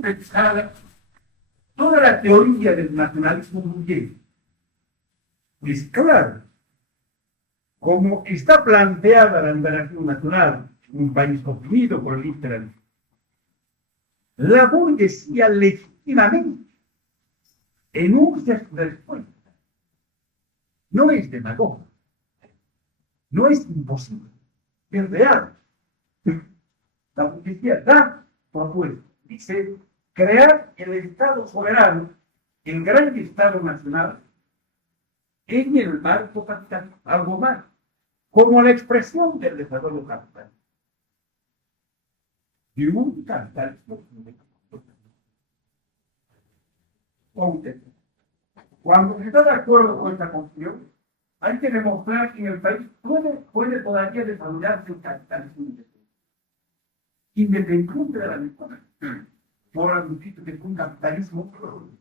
pensar toda la teoría del nacionalismo burgués. Es claro, como está planteada la liberación nacional en un país oprimido por el imperialismo, la burguesía legítimamente enuncia su respuesta. No es demagogia, no es imposible, es real. La burguesía da propuesta, dice, crear el Estado soberano, el gran Estado nacional, en el marco capital, algo más, como la expresión del desarrollo capital. Y un capitalismo. Cuando se está de acuerdo con esta constitución, hay que demostrar que en el país puede todavía desarrollarse un capitalismo independiente de la misma. Ahora han dicho que es un capitalismo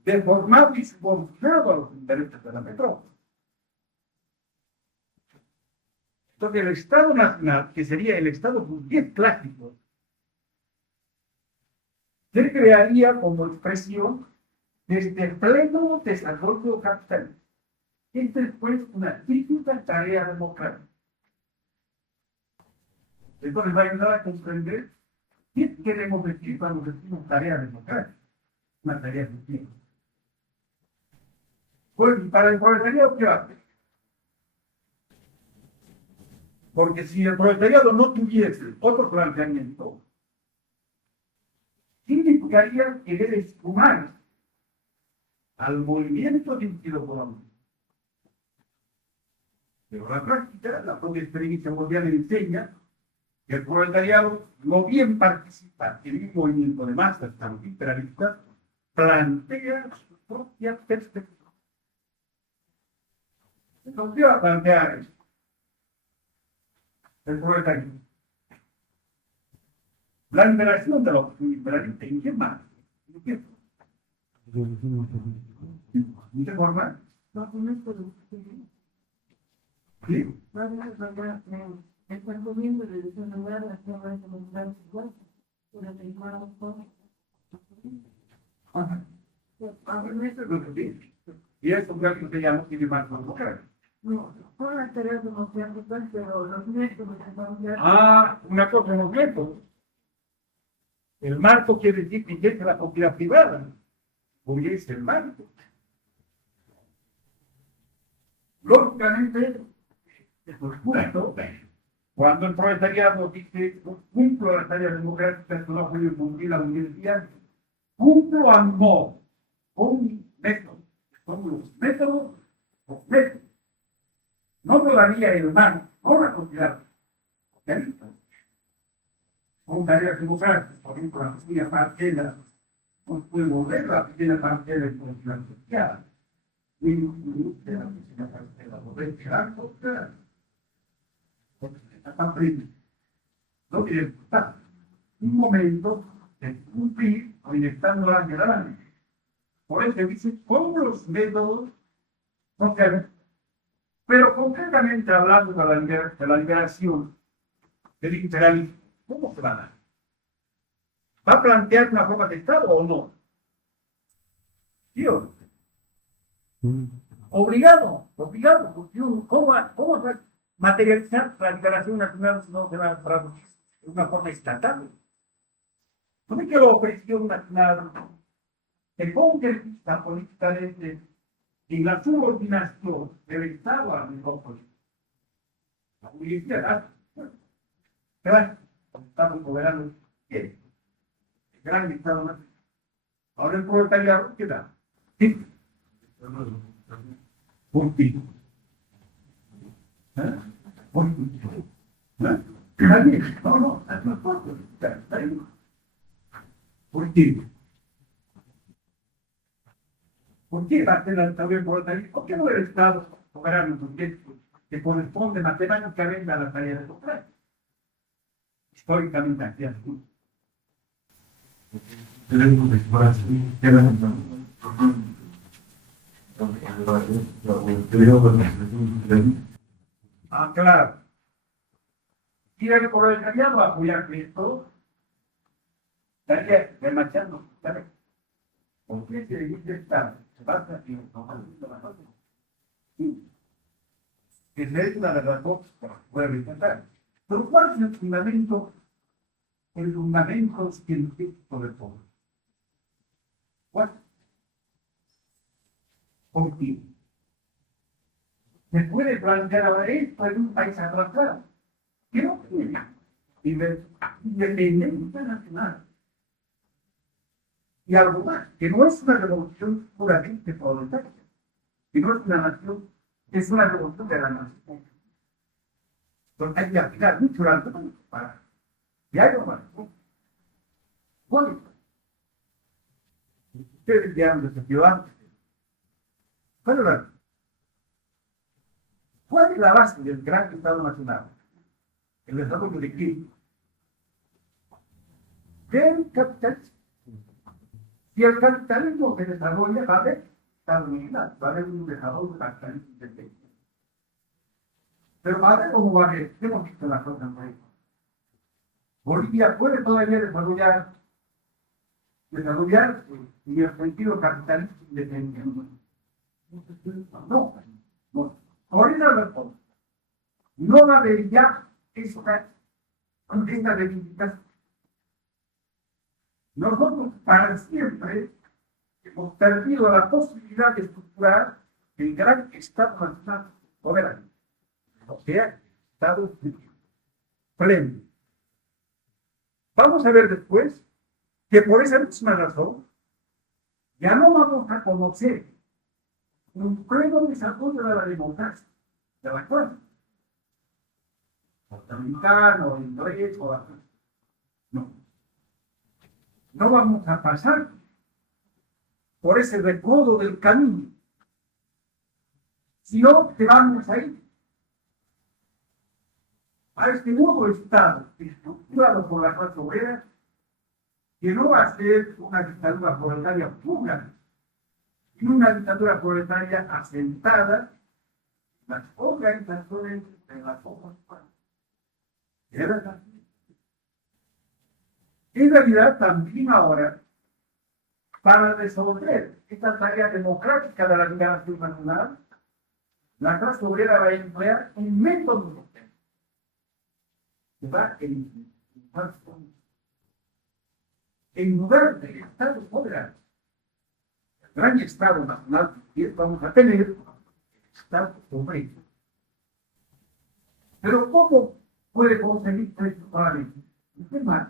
deformado y subordinado a los intereses de la metrópoli. Entonces, el Estado nacional, que sería el Estado burgués clásico, se crearía como expresión de este pleno desarrollo capitalista. Esta es, pues, una típica tarea democrática. Esto les va a ayudar a comprender qué queremos decir cuando decimos tarea democrática, una tarea efectiva. Pues, para el proletariado, ¿qué va a hacer? Porque si el proletariado no tuviese otro planteamiento, significaría querer esfumar al movimiento dirigido por la mujer. Pero la práctica, la propia experiencia mundial enseña que el proletariado no bien participa en un movimiento de masas tan imperialista, plantea su propia perspectiva. Entonces, ¿qué va a plantear eso? El proletariado. La liberación de los imperialistas, ¿en qué más? ¿En qué? ¿En qué forma? ¿Sí? El recomiendo de desarrollar las formas de mostrar su cuerpo, pero de igual forma. Y eso creo que ya no tiene más democracia. No, son las tareas democráticas, pero los métodos de cambiar. Una cosa en los métodos. El marco quiere decir que es la propiedad privada. Porque es el marco. Lógicamente, por justo, cuando el proletariado dice, cumplo las tareas democráticas, no voy a cumplir la universidad, cumplo a no, con métodos. Son los métodos, no todavía el marco, no la propiedad socialista. Con tareas democráticas, por ejemplo, la pequeña parcela, no puede volver la pequeña parcela de propiedad social. Y de la pequeña parcela, volver a la porque se está aprendiendo. No tiene que estar un momento de cumplir o inyectando la mirada. Por eso dice, con los métodos sociales. Pero concretamente hablando de la liberación del imperialismo, ¿cómo se va a dar? ¿Va a plantear una forma de Estado o no? ¿Sí o no? Obligado, porque ¿cómo va a materializar la liberación nacional si no se va a traducir de una forma estatal? No es que la opresión nacional se concretiza políticamente en la subordinación del Estado a la metrópoli. La universidad, ¿qué va? El Estado soberano quiere. El gran Estado nacional. Ahora el proletariado, ¿qué da? Sí. ¿Por qué? ¿Por qué? Está bien. No, está bien. ¿Por qué? ¿Por qué va a ser el proletariado? ¿Por qué no el Estado soberano que corresponde matemáticamente a la tarea de democrática? Históricamente aquí así. Claro. Y el proletariado apoyar esto estaría remachando, ¿sabes? ¿Por qué se dice esta pasa y que es una de las cosas que puede intentar? Pero ¿cuál es el fundamento científico de todo? ¿Cuál? ¿Por qué? Se puede plantear esto en un país atrasado, que no tiene independencia nacional. Y algo más, que no es una revolución puramente proletaria, que no es una nación, es una revolución de la nación. Entonces hay que aplicar mucho el argumento para que haya una nación. Bueno, ustedes ya han desafío antes. ¿Cuál es la base del gran Estado Nacional? El desarrollo de qué? Del capitalismo. Si el capitalismo se desarrolla, va a haber estabilidad, va a haber un desarrollo capitalista independiente. Pero va a haber cómo va a haber, hemos visto las cosas en México. Bolivia puede todavía desarrollarse en el sentido capitalista independiente. No, no. Por esa razón, no va a haber ya esta reivindicación. Nosotros para siempre hemos perdido la posibilidad de estructurar el gran Estado nacional soberano, o sea, Estado pleno. Vamos a ver después que por esa misma razón ya no vamos a conocer un pleno desarrollo de la democracia, de la cual norteamericano, inglés o la... No. No vamos a pasar por ese recodo del camino, sino que vamos a ir a este nuevo Estado estructurado por la clase obrera, que no va a ser una dictadura proletaria pura, sino una dictadura proletaria asentada en las organizaciones de las otras partes. ¿De verdad? En realidad, también ahora, para resolver esta tarea democrática de la liberación nacional, la clase obrera va a emplear un método que va a en lugar del Estado soberano, el gran Estado nacional, que vamos a tener el Estado obrero. Pero ¿cómo puede conseguir esto para mí? ¿Qué más?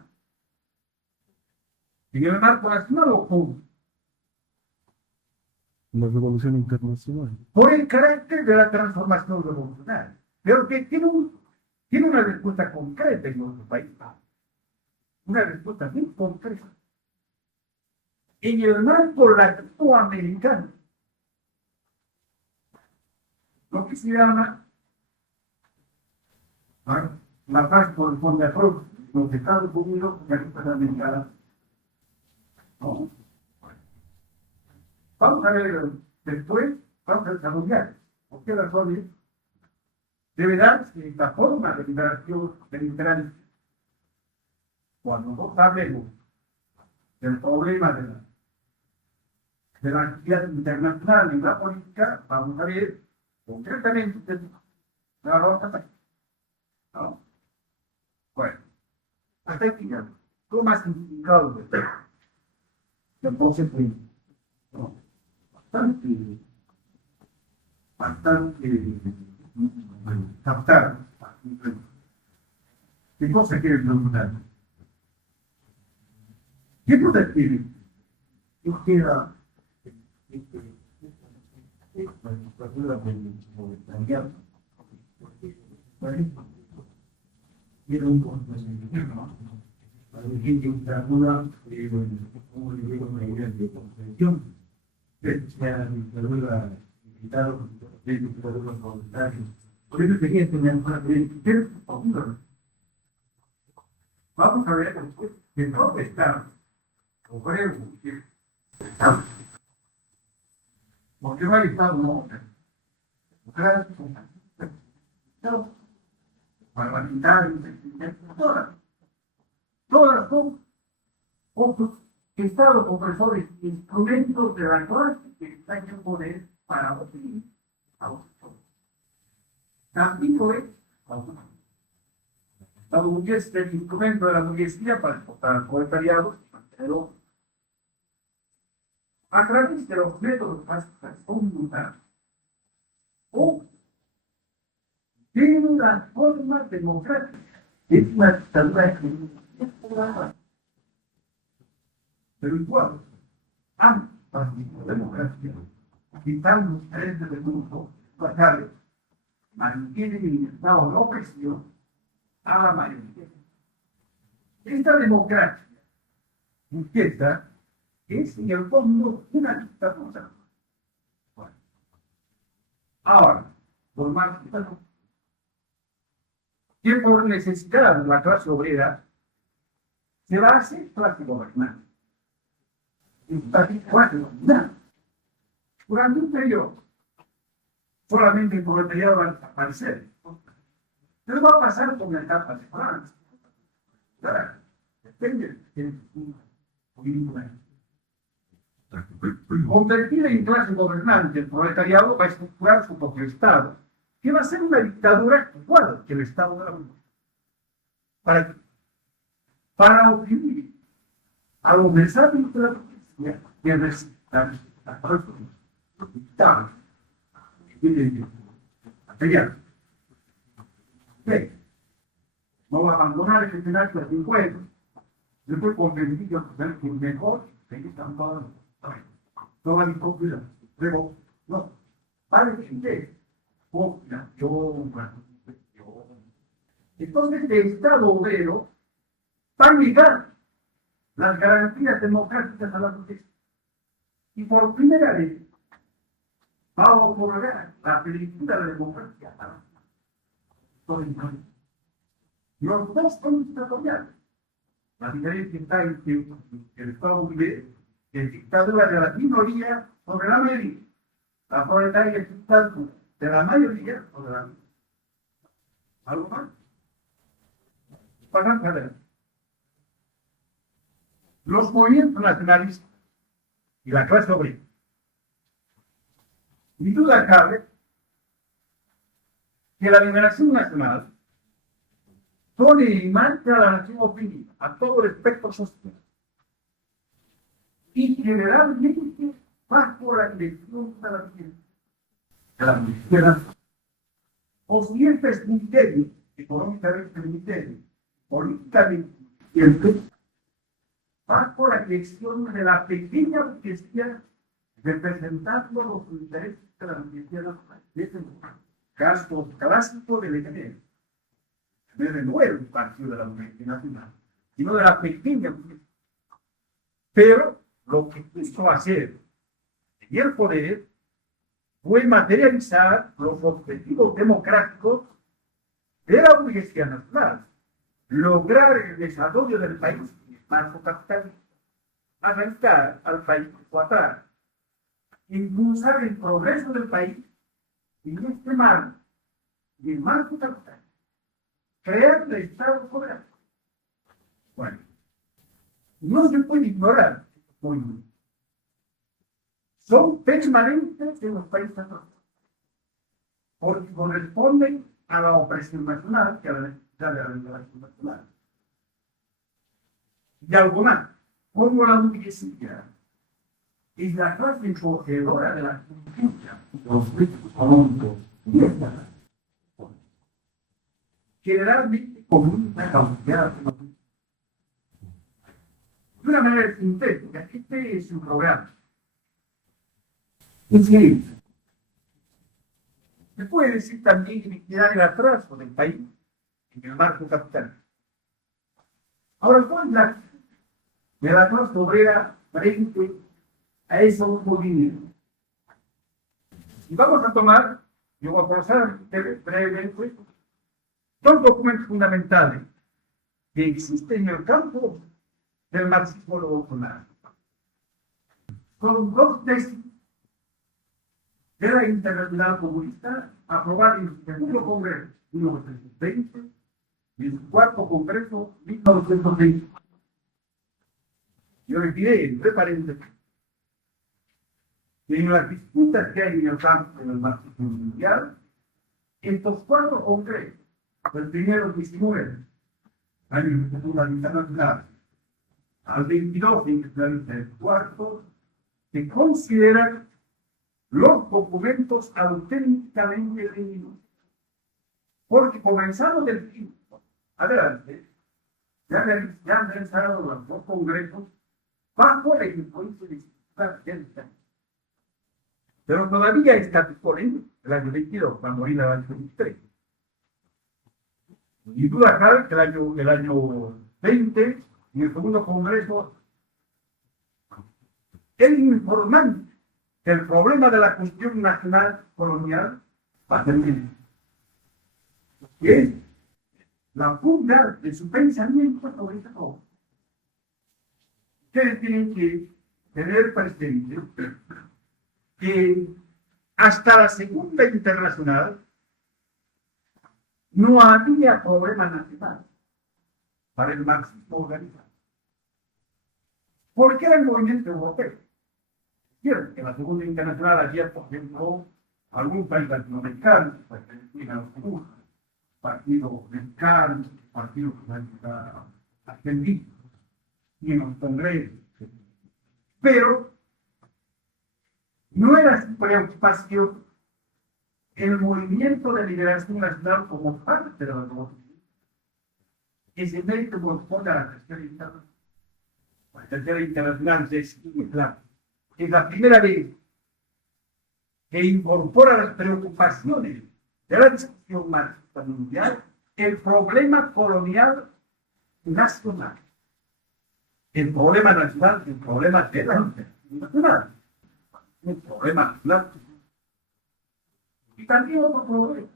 En el marco nacional o cómo? La revolución internacional. Por el carácter de la transformación revolucionaria. Pero que tiene una respuesta concreta en nuestro país. Una respuesta muy concreta. En el marco latinoamericano, lo que se llama la paz por el fondo de acuerdo, los Estados Unidos y la República Dominicana. ¿No? Vamos a ver después, vamos a desarrollar. ¿Por qué razones? Debe darse esta forma de liberación mediterránea. Cuando nosotros hablemos del problema de la actividad internacional en la política, vamos a ver concretamente la otra. ¿No? Bueno, hasta aquí ya. ¿Cómo ha significado de entonces, no, bastante captar. ¿Qué cosa quiere preguntar? ¿Qué cosa quiere? Yo quiero quiero un conocimiento para que una de comprensión sea dictadura invitado de dictadura voluntaria. Por eso quería tener una pregunta. Vamos a ver que no está obrero, porque no hay estado no. No. Parlamentario, todas son otros estados opresores, instrumentos de la clase que están en poder para oprimir a los otros. También lo es la burguesía, el instrumento de la burguesía para exportar al proletariado, pero a través de los métodos comunitarios o de una forma democrática. Es una dictadura que pero igual, ambas democracias, quitando los tres del mundo, locales, mantienen el estado de opresión a la mayoría. Esta democracia burguesa es en el fondo una dictadura. Bueno. Ahora, por más que por necesidad de la clase obrera se va a hacer clase gobernante. Durante un periodo, solamente el proletariado va a desaparecer. Pero va a pasar por una etapa de Francia. Depende de convertir en clase gobernante el proletariado va a estructurar su propio Estado, que va a ser una dictadura igual que el Estado de la Unión. Para oprimir a los mensajes de la policía y a necesitar a todos los dictados. Vamos a abandonar el escenario de juego. Después comprendí que mejor que están todas la discusión. Luego, no, para entender cooperación. Entonces, el Estado obrero va a negar las garantías democráticas a la burguesía. Y por primera vez va a otorgar la plenitud de la democracia a la burguesía. Los dos son dictatoriales. La diferencia está en que el Estado burgués es dictadura de la minoría sobre la mayoría. La proletaria es dictadura de la mayoría sobre la minoría. ¿Algo más? Pasamos a ver. Los movimientos nacionalistas y la clase obrera. Sin duda cabe que la liberación nacional pone en marcha a la nación oprimida, a todo el espectro social. Y generalmente bajo la dirección de la izquierda, o ciertos criterios, económicamente criterios, políticamente ciertos, bajo la dirección de la pequeña burguesía, representando los intereses de la burguesía nacional. Ese es el caso clásico del EGN. No es de nuevo el partido de la burguesía nacional, sino de la pequeña burguesía. Pero lo que quiso hacer en el poder fue materializar los objetivos democráticos de la burguesía nacional, lograr el desarrollo del país en el marco capitalista, arrancar al país atrás, impulsar el progreso del país en este marco, en el marco capitalista, crear el Estado soberano. Bueno, no se puede ignorar estos movimientos. Son permanentes en los países nacionales, porque corresponden a la opresión nacional que a la necesidad de la liberación nacional. Y algo más, como la burguesía es la clase escogedora de la conciencia, de los críticos económicos y esta generalmente comunica cambiar de una manera sintética. Este es un programa. Es decir, se puede decir también que liquidar el atraso del país en el marco capital. Ahora, ¿cuál es la de la clase obrera frente a esos movimientos? Y vamos a tomar, yo voy a pasar brevemente, dos documentos fundamentales que existen en el campo del marxismo revolucionario. Son dos tesis de la Internacional Comunista aprobadas en el segundo Congreso 1920 y en el cuarto Congreso 1920. Yo les diré, entre paréntesis, que en las disputas que hay en el campo del marxismo mundial, estos cuatro hombres, el primero 19, año de la internacional, al 22 internacionalista el cuarto, se consideran los documentos auténticamente legítimos. Porque comenzando del tiempo adelante, ya han realizado los dos congresos bajo la influencia de Ciudad. Pero todavía está disponible el año 22, va a morir el año 23. Y duda cabe que el año 20, en el segundo congreso, el informante del problema de la cuestión nacional colonial va a terminar. Y es la punta de su pensamiento sobre esta cosa. Ustedes tienen que tener presente que hasta la Segunda Internacional no había problema nacional para el marxismo organizado. ¿Por qué era el movimiento europeo? Quiero que en la Segunda Internacional había, por ejemplo, algún país latinoamericano, partido mexicano, partido argentino, y en los congresos. Pero no era su preocupación el movimiento de liberación nacional como parte de la revolución. Ese mérito corresponde a la tercera internacional. La tercera internacional es la primera vez que incorpora las preocupaciones de la discusión marxista mundial el problema colonial nacional. El problema nacional, el problema de la nacional. El problema nacional. Y también otro problema.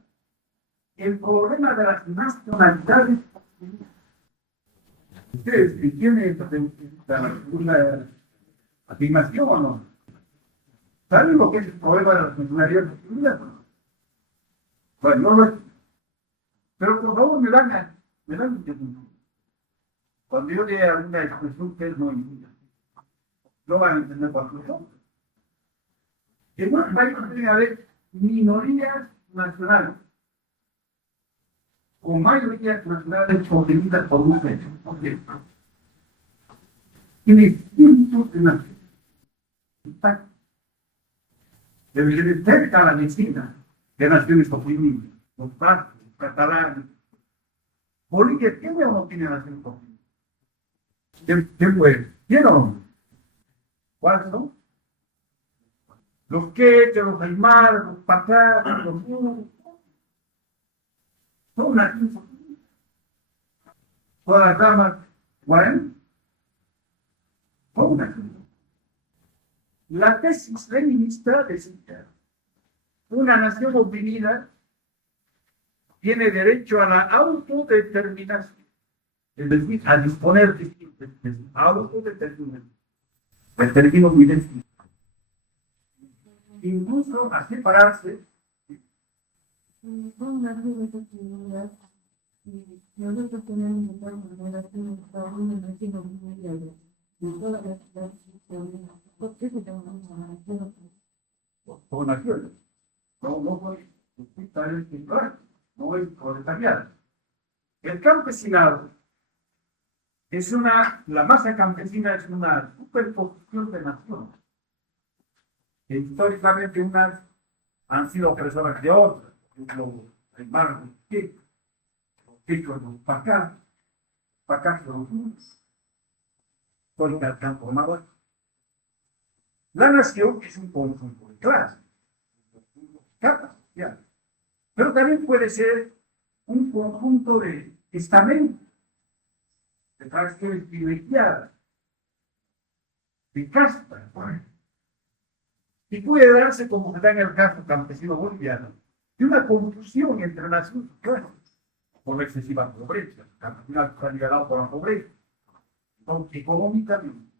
El problema de las nacionalidades. ¿Ustedes tienen una afirmación o no? ¿Saben lo que es el problema de las nacionalidades? Bueno, no lo es. Pero por favor me dan un. Cuando yo lea una expresión que es muy no van a entender cualquier cosa. En un país debe haber minorías nacionales o mayorías nacionales definidas por un hecho. En espíritu de nación. Debe ser cerca a la vecina de naciones oprimidas, los vascos, los catalanes. ¿Bolivia tiene o no tiene naciones oprimidas? ¿Qué fue? ¿Tiene o no? ¿Cuáles son? Los queches, los aymaras, los pacas, los muros. Son naciones oprimidas. Todas las damas, ¿cuál? Son naciones. La tesis leninista decía: una nación oprimida tiene derecho a la autodeterminación, es decir, a disponer de su autodeterminación. El término muy sencillo. Incluso a separarse. Nosotros tenemos una relación con un vecino mundial. Son naciones. No es proletariado. El campesinado es la masa campesina es una superposición de naciones. Que históricamente unas han sido opresoras de otras, los hermanos los quechos, los pacás los unos, históricamente han formado esto. La nación es un conjunto de clases, capas sociales, pero también puede ser un conjunto de estamentos, de fracciones privilegiadas, de castas, y puede darse, como se da en el caso campesino boliviano, de una confusión entre naciones y clases, por la excesiva pobreza. El campesino está liderado por la pobreza, entonces económicamente,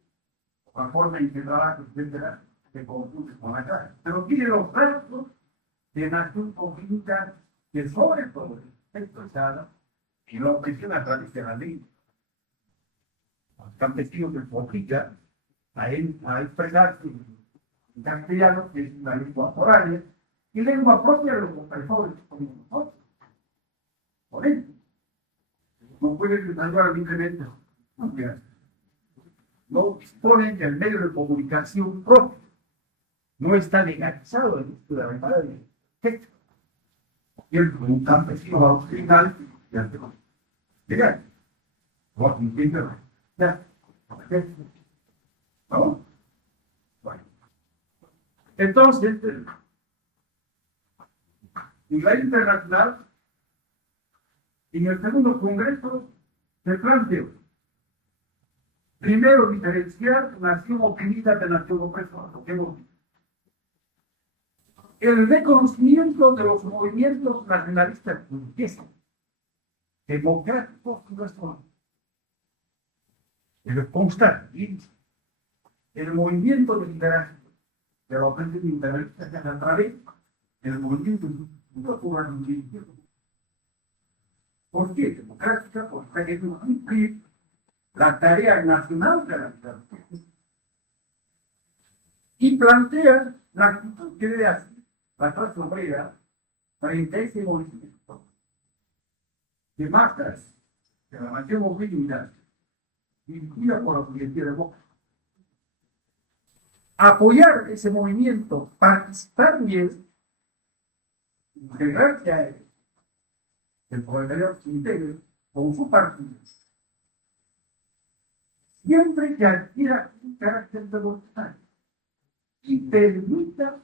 la forma en que trabaja, etcétera, se confunde con la clase. Pero tiene los rasgos de nación conjunta que sobre todo está expresada en la opresión a través de la ley. Los campesinos de Pojica a expresarse en castellano, que es una lengua forárea, y lengua propia de los opresores como nosotros. Por eso, no pueden desarrollar libremente, aunque no disponen del medio de comunicación propio. No está legalizado el uso de la verdad del texto. Y el un campesino occidental, ya se va. Legal. No, entiendo. Ya. ¿No? Bueno. Entonces, nivel internacional, en el segundo congreso se planteó, primero, diferenciar nación oprimida de nación opresora, lo que hemos visto. El reconocimiento de los movimientos nacionalistas burgueses, democráticos y nuestros. El constar, el movimiento de liberación de la ofensiva imperialista a través del movimiento de ¿por qué? Democrática, porque es cumplir la tarea nacional de la liberación. Y plantea la actitud que debe hacer la clase obrera frente a ese movimiento de masas de la mayor movilidad dirigida por la Policía de Boca. Apoyar ese movimiento, participar bien, integrarse a él, el proletariado se integre con su partido, siempre que adquiera un carácter revolucionario y permita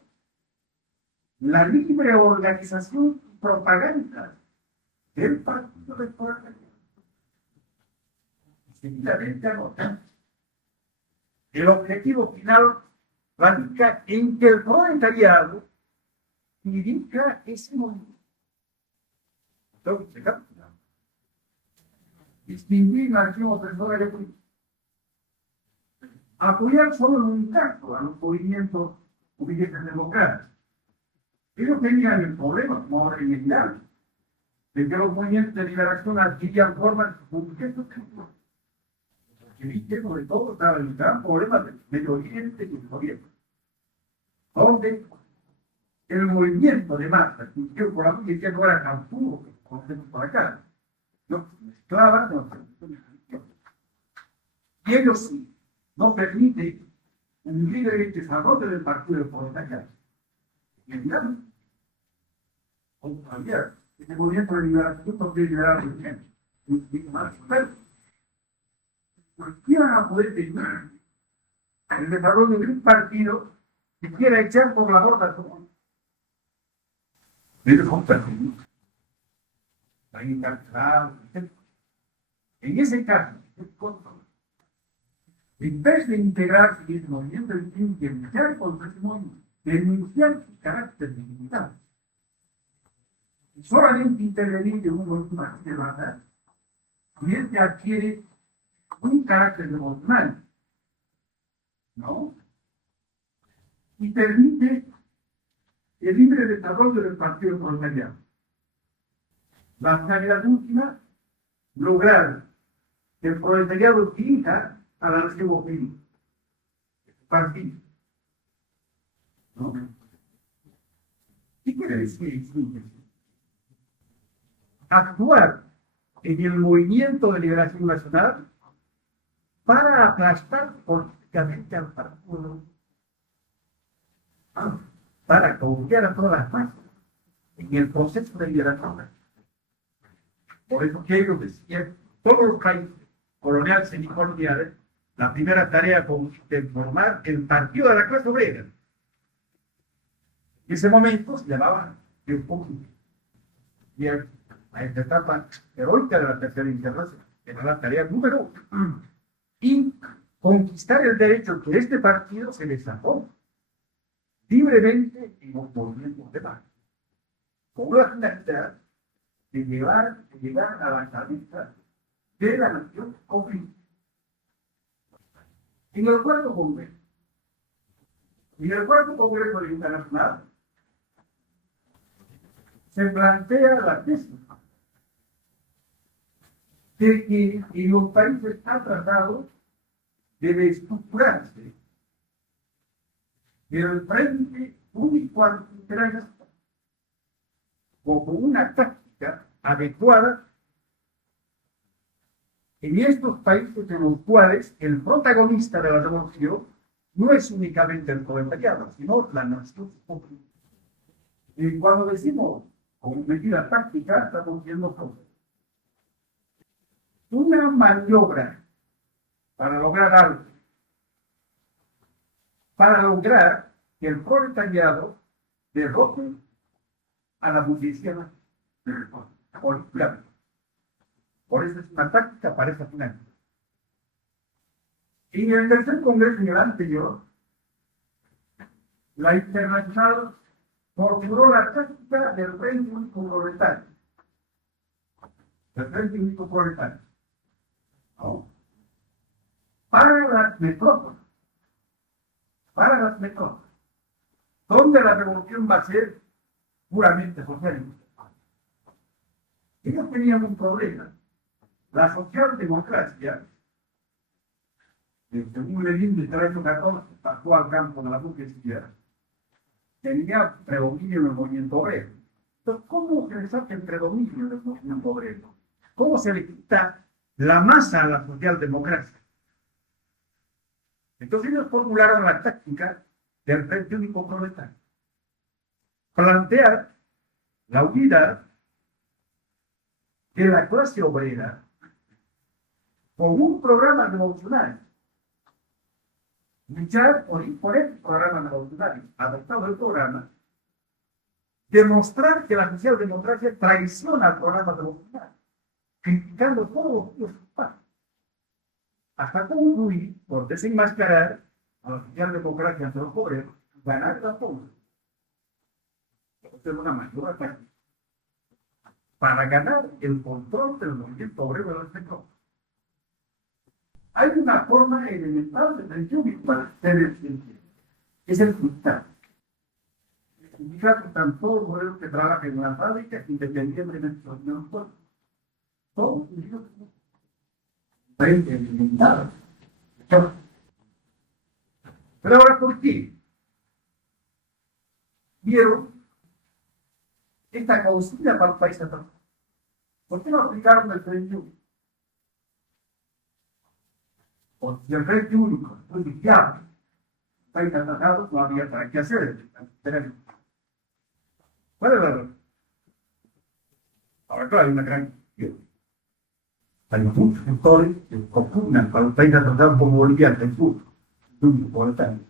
la libre organización y propaganda del partido de proletariado. Seguidamente anota, el objetivo final radica en que el proletariado dirija ese movimiento. Entonces, distinguir nación opresora de política. Apoyar solo en un caso a los movimientos jurídicos democráticos. Ellos tenían el problema, como ahora en general, de que los movimientos de liberación adquirían formas burguesas. Que sobre todo estaba el gran problema del Medio Oriente y el Oriente, donde el movimiento de masas, que por la Iglesia no era tan puro que conocemos por acá, no mezclaban, y ellos sí, no permiten un libre desarrollo del partido de proletariado. Y digamos, como cambiar, este movimiento de liberación no quiere liberar al gente, pero iban a poder tener el desarrollo de un partido que quiera echar por la borda todo. En ese caso, en vez de integrarse en el movimiento, tienen que luchar contra ese movimiento, denunciar su carácter de limitado. Solamente intervenir de un movimiento de verdad, y este adquiere un carácter revolucionario, ¿no? Y permite el libre desarrollo del partido proletariado. La finalidad última, lograr que el proletariado dirija a la nación oprimida. Partido. ¿No? ¿Qué quiere decir? Actuar en el movimiento de liberación nacional para aplastar políticamente al partido, para confiar a todas las masas en el proceso de liberación. Por eso que ellos decían, todos los países coloniales y coloniales, la primera tarea consiste en formar el partido de la clase obrera. En ese momento se llamaba el pueblo. Y a esta etapa heroica de la tercera internacional, era la tarea número 1. Y conquistar el derecho que este partido se desarrolla libremente en los movimientos de paz, con la finalidad de llegar a la cabeza de la nación oprimida. En el cuarto congreso de internacional se plantea la tesis de que en los países atrasados debe estructurarse el frente único antiimperialista como una táctica adecuada en estos países en los cuales el protagonista de la revolución no es únicamente el proletariado, sino la nación pública. Y cuando decimos como medida táctica, estamos viendo cosas. Una maniobra para lograr algo, para lograr que el proletariado derrote a la burguesía política. Por eso es una táctica para esa final. Y en el tercer congreso, en el anterior, la Internacional formuló la táctica del Frente Único Proletario. El Frente Único Proletario. ¿No? Para las metrópolis. Para las metrópolis. Donde la revolución va a ser puramente socialista. Ellos tenían un problema. La socialdemocracia, según Lenin del 1314, pasó al campo de la burguesía, tenía predominio en el movimiento obrero. Entonces, ¿cómo se les hace el predominio del movimiento obrero? ¿Cómo se le quita la masa a la socialdemocracia? Entonces ellos formularon la táctica del Frente Único Proletario. Plantear la unidad de la clase obrera con un programa revolucionario. Luchar por imponer el programa revolucionario, adoptado el programa, demostrar que la socialdemocracia traiciona al programa revolucionario, criticando todo lo que pasa, hasta concluir por desenmascarar a la socialdemocracia ante los obreros, ganar la población. Esta es una mayor ataque para ganar el control del movimiento obrero de los sectores. Hay una forma elemental de tensión para ustedes entienden. Es el sindicato. El sindicato están todos los obreros que trabajan en una fábrica independientemente de los negocios. Todos los sindicatos. Elementales. Pero ahora, ¿por qué? Vieron esta consigna para el país atrás. ¿Por qué no aplicaron el Frente Único? O si el Frente Único es viable, país atrasados, no había para qué hacer. ¿Cuál es la razón? Ahora, claro, hay una gran cuestión. Hay muchos sectores que propugnan para los países atrasados como Bolivia, el sur, el único, por lo tanto.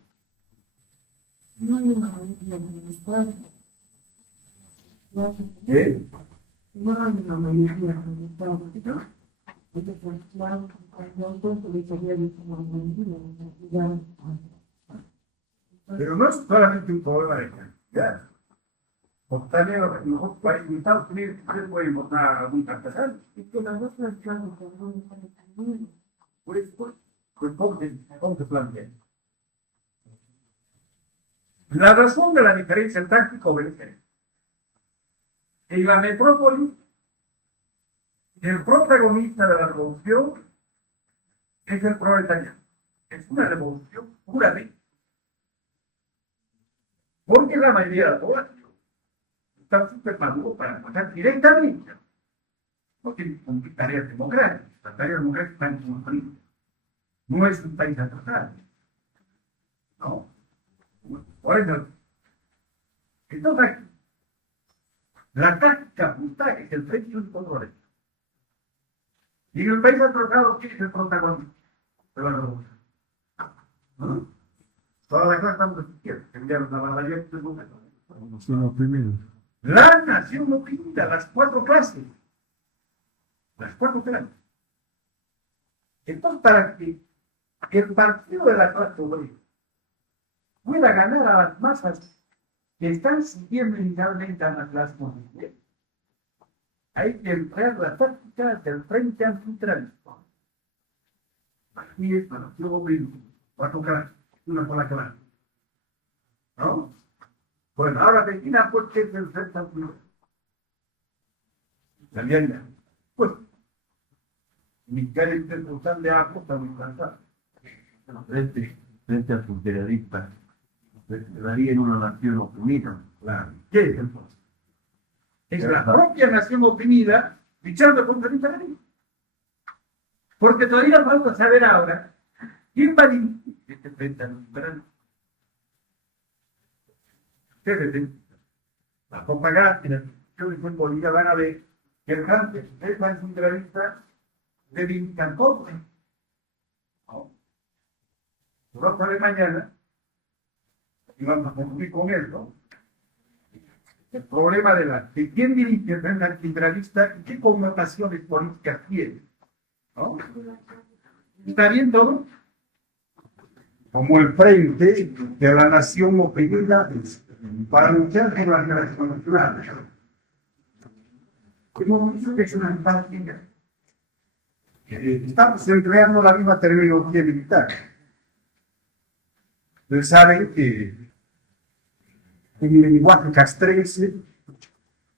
¿Qué? Pero no es solamente un problema de cantidad. Porque también los países de Estados Unidos pueden votar a algún cartesano. Pues ¿cómo se plantea? La razón de la diferencia táctica obedece. En la metrópoli, el protagonista de la revolución es el proletariado. Es una revolución puramente. Porque la mayoría de la población está súper maduro para pasar directamente. No tiene tareas democráticas. Las tareas democráticas están en su país. No es un país atrasado. No. Por eso, entonces, la táctica punta es el Frente Único Proletario. Y en el país atrasado, ¿quién es el protagonista de la revolución? ¿No? Toda la clase estamos de izquierda, que enviaron la barbaridad de este momento. Son los primeros. La nación oprimida, las cuatro clases. Las cuatro clases. Entonces, para que el partido de la clase obrera pueda ganar a las masas que están siguiendo inicialmente a las clases populares, hay que emplear la táctica del frente antiimperialista. Aquí es para los obreros, va a tocar una sola clase. ¿No? Bueno, ahora Argentina, ¿por qué es el frente antiimperialista? La alianza. Pues, Miguel Intercultural de Agua está muy cansado. Frente antiimperialista quedaría en una nación oprimida. Claro. ¿Qué es entonces? Es la propia nación oprimida luchando contra el imperialismo. Porque todavía falta saber ahora quién va a dirigir este frente al imperialismo. Ustedes ven la propaganda y la televisión en Bolivia van a ver que el antiimperialista reivindican todo. Nosotros de mañana y vamos a cumplir con esto. El problema de quién dirige el frente antiimperialista y qué connotaciones políticas tiene. ¿No? ¿Está bien todo? Como el frente de la nación oprimida para luchar por la liberación nacional. Hemos dicho que es una práctica. Estamos empleando la misma terminología militar. Ustedes saben que en el lenguaje castrense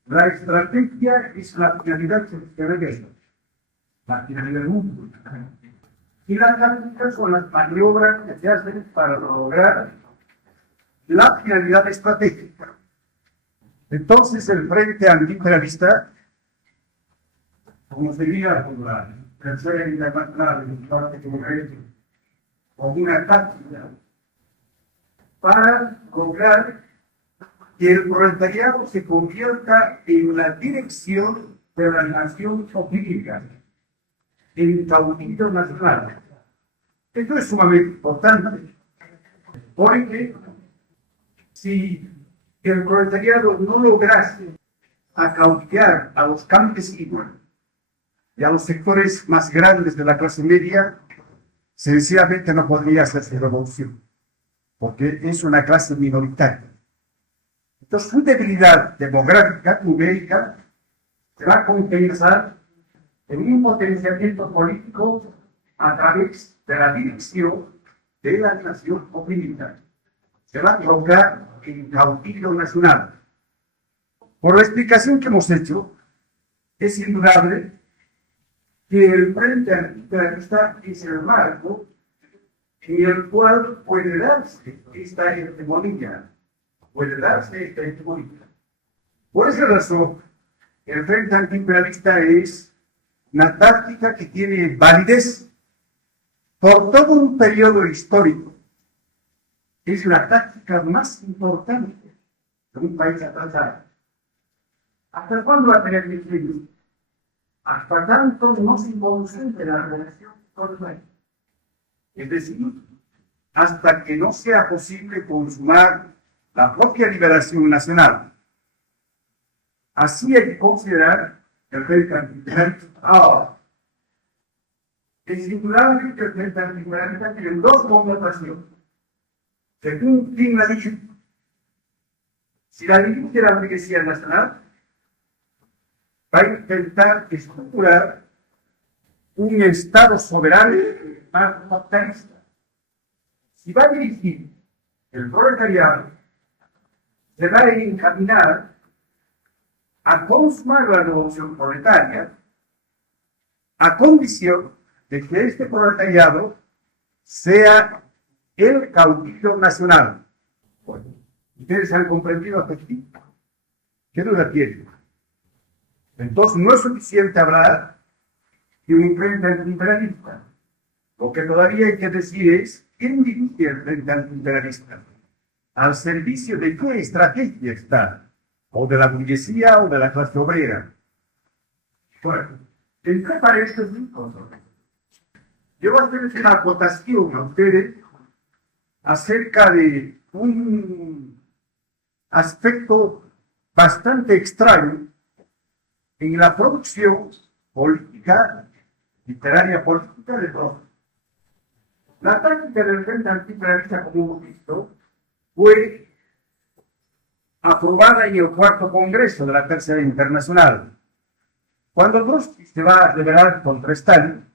la estrategia es la finalidad que se regresa. La finalidad del mundo. Y las tácticas son las maniobras que se hacen para lograr la finalidad estratégica. Entonces el frente antiimperialista, como sería por la tercera internacional del parte congreso, como una táctica para lograr que el proletariado se convierta en la dirección de la nación oprimida, en caudillo nacional. Esto es sumamente importante, porque si el proletariado no lograse acaudillar a los campesinos y a los sectores más grandes de la clase media, sencillamente no podría hacerse revolución, porque es una clase minoritaria. Entonces, su debilidad demográfica, numérica, se va a compensar en un potenciamiento político a través de la dirección de la nación oprimida. Se va a lograr en caudillo nacional. Por la explicación que hemos hecho, es indudable que el frente antiimperialista es el marco en el cual puede darse esta hegemonía. Por esa razón, el frente antiimperialista es una táctica que tiene validez por todo un periodo histórico. Es la táctica más importante de un país atrasado. ¿Hasta cuándo va a tener vigencia? Hasta tanto no se involucre la relación con el país. Es decir, hasta que no sea posible consumar la propia liberación nacional. Así hay que considerar el frente antiimperialista. Ahora, es indudable que el frente antiimperialista tiene dos connotaciones. Según quien la dicho, si la dirige la burguesía nacional, va a intentar estructurar un Estado soberano más capitalista. Si va a dirigir el proletariado, se va a encaminar a consumar la revolución proletaria a condición de que este proletariado sea el caudillo nacional. Bueno, ¿ustedes han comprendido hasta aquí? ¿Qué duda tienen? Entonces no es suficiente hablar de un frente antiimperialista. Lo que todavía hay que decir es quién dirige el frente antiimperialista. ¿Al servicio de qué estrategia está? ¿O de la burguesía o de la clase obrera? Bueno, ¿en qué parece esto? Yo voy a hacer una acotación a ustedes acerca de un aspecto bastante extraño en la producción política, literaria política de todos. La táctica del frente antiimperialista, como hemos visto, fue aprobada en el cuarto congreso de la Tercera Internacional. Cuando Trotsky se va a rebelar contra Stalin,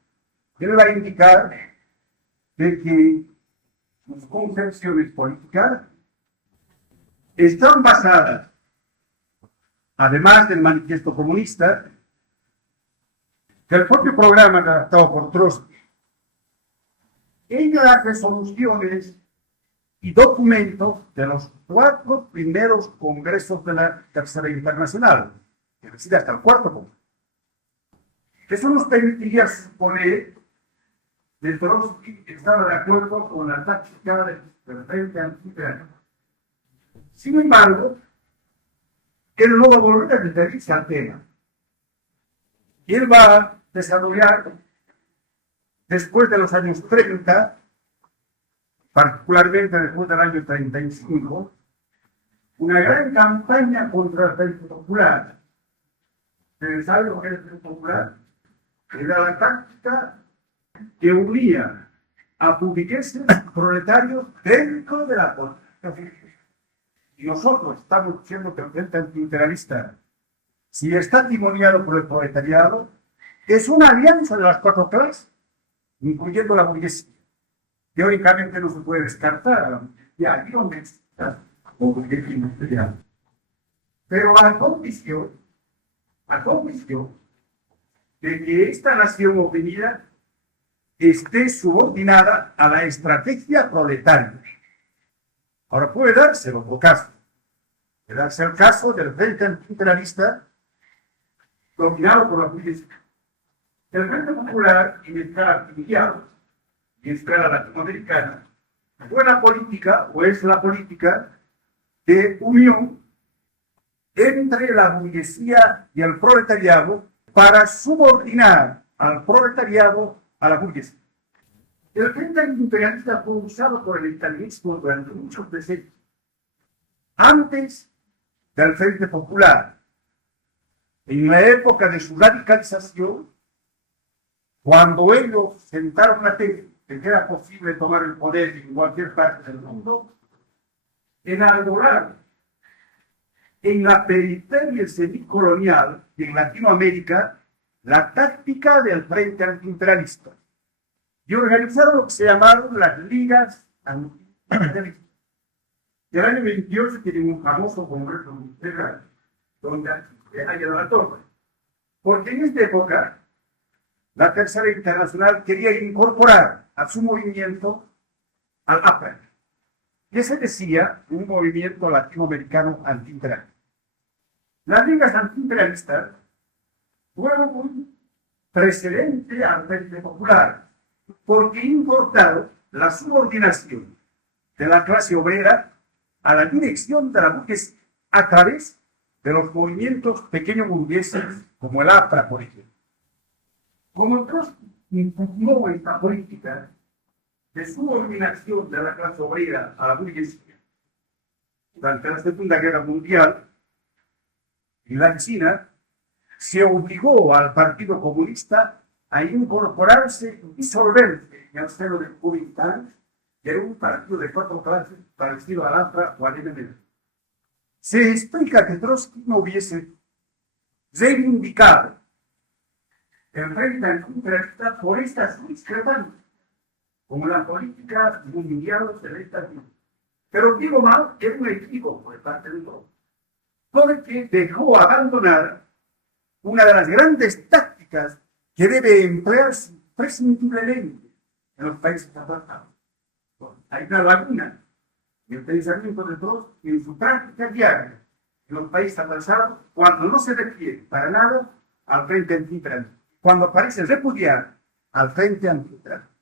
él va a indicar de que sus concepciones políticas están basadas, además del manifiesto comunista, del propio programa redactado por Trotsky, en las resoluciones y documento de los 4 primeros congresos de la Tercera Internacional, es decir, hasta el 4 congreso. Eso nos permitiría suponer que Trotsky estaba de acuerdo con la táctica del frente antiimperial. Sin embargo, él no va a volver a referirse al tema. Y él va a desarrollar, después de los años 30, particularmente después del año 35, una gran campaña contra el Frente Popular. ¿Ustedes saben lo que es el Frente Popular? Era la táctica que unía a burgueses proletarios dentro de la política. Y nosotros estamos diciendo que el Frente Antiimperialista, si está timoniado por el proletariado, es una alianza de las 4 clases, incluyendo la burguesía. Teóricamente no se puede descartar a la burguesía, aquí donde está, o burguesía industrial. Pero a condición de que esta nación oprimida esté subordinada a la estrategia proletaria. Ahora puede darse el otro caso. Puede darse el caso del Frente Antiimperialista dominado por la burguesía. El Frente Popular, en escala artificial y en escala latinoamericana, fue la política, o es la política, de unión entre la burguesía y el proletariado para subordinar al proletariado a la burguesía. El Frente Antiimperialista fue usado por el estalinismo durante muchos decenios. Antes del Frente Popular, en la época de su radicalización, cuando ellos sentaron la tesis de que era posible tomar el poder en cualquier parte del mundo, enarbolar en la periferia semicolonial y en Latinoamérica la táctica del Frente Antiimperialista y organizaron lo que se llamaron las ligas antiimperialistas. Y el año 28 tienen un famoso congreso mundial donde ha llegado la torre. Porque en esta época la Tercera Internacional quería incorporar a su movimiento al APRA. Y ese decía un movimiento latinoamericano antiimperialista. Las ligas antiimperialistas fueron un precedente al Frente Popular, porque importaron la subordinación de la clase obrera a la dirección de la burguesía a través de los movimientos pequeños burgueses como el APRA, por ejemplo. Como Trotsky impugnó esta política de subordinación de la clase obrera a la burguesía durante la Segunda Guerra Mundial, en la China se obligó al Partido Comunista a incorporarse y disolverse en el seno del Kuomintang, que era un partido de 4 clases parecido al APRA o al MND. Se explica que Trotsky no hubiese reivindicado el Frente Antiimperialista por estas discrepancias, como la política mundial de esta vida. Pero digo mal, es un equívoco de parte de todos, porque dejó abandonar una de las grandes tácticas que debe emplearse prescindiblemente en los países avanzados. Hay una laguna en el pensamiento de todos y en su práctica diaria en los países avanzados cuando no se refiere para nada al Frente Antiimperialista, cuando parece repudiar al Frente Antiimperialista.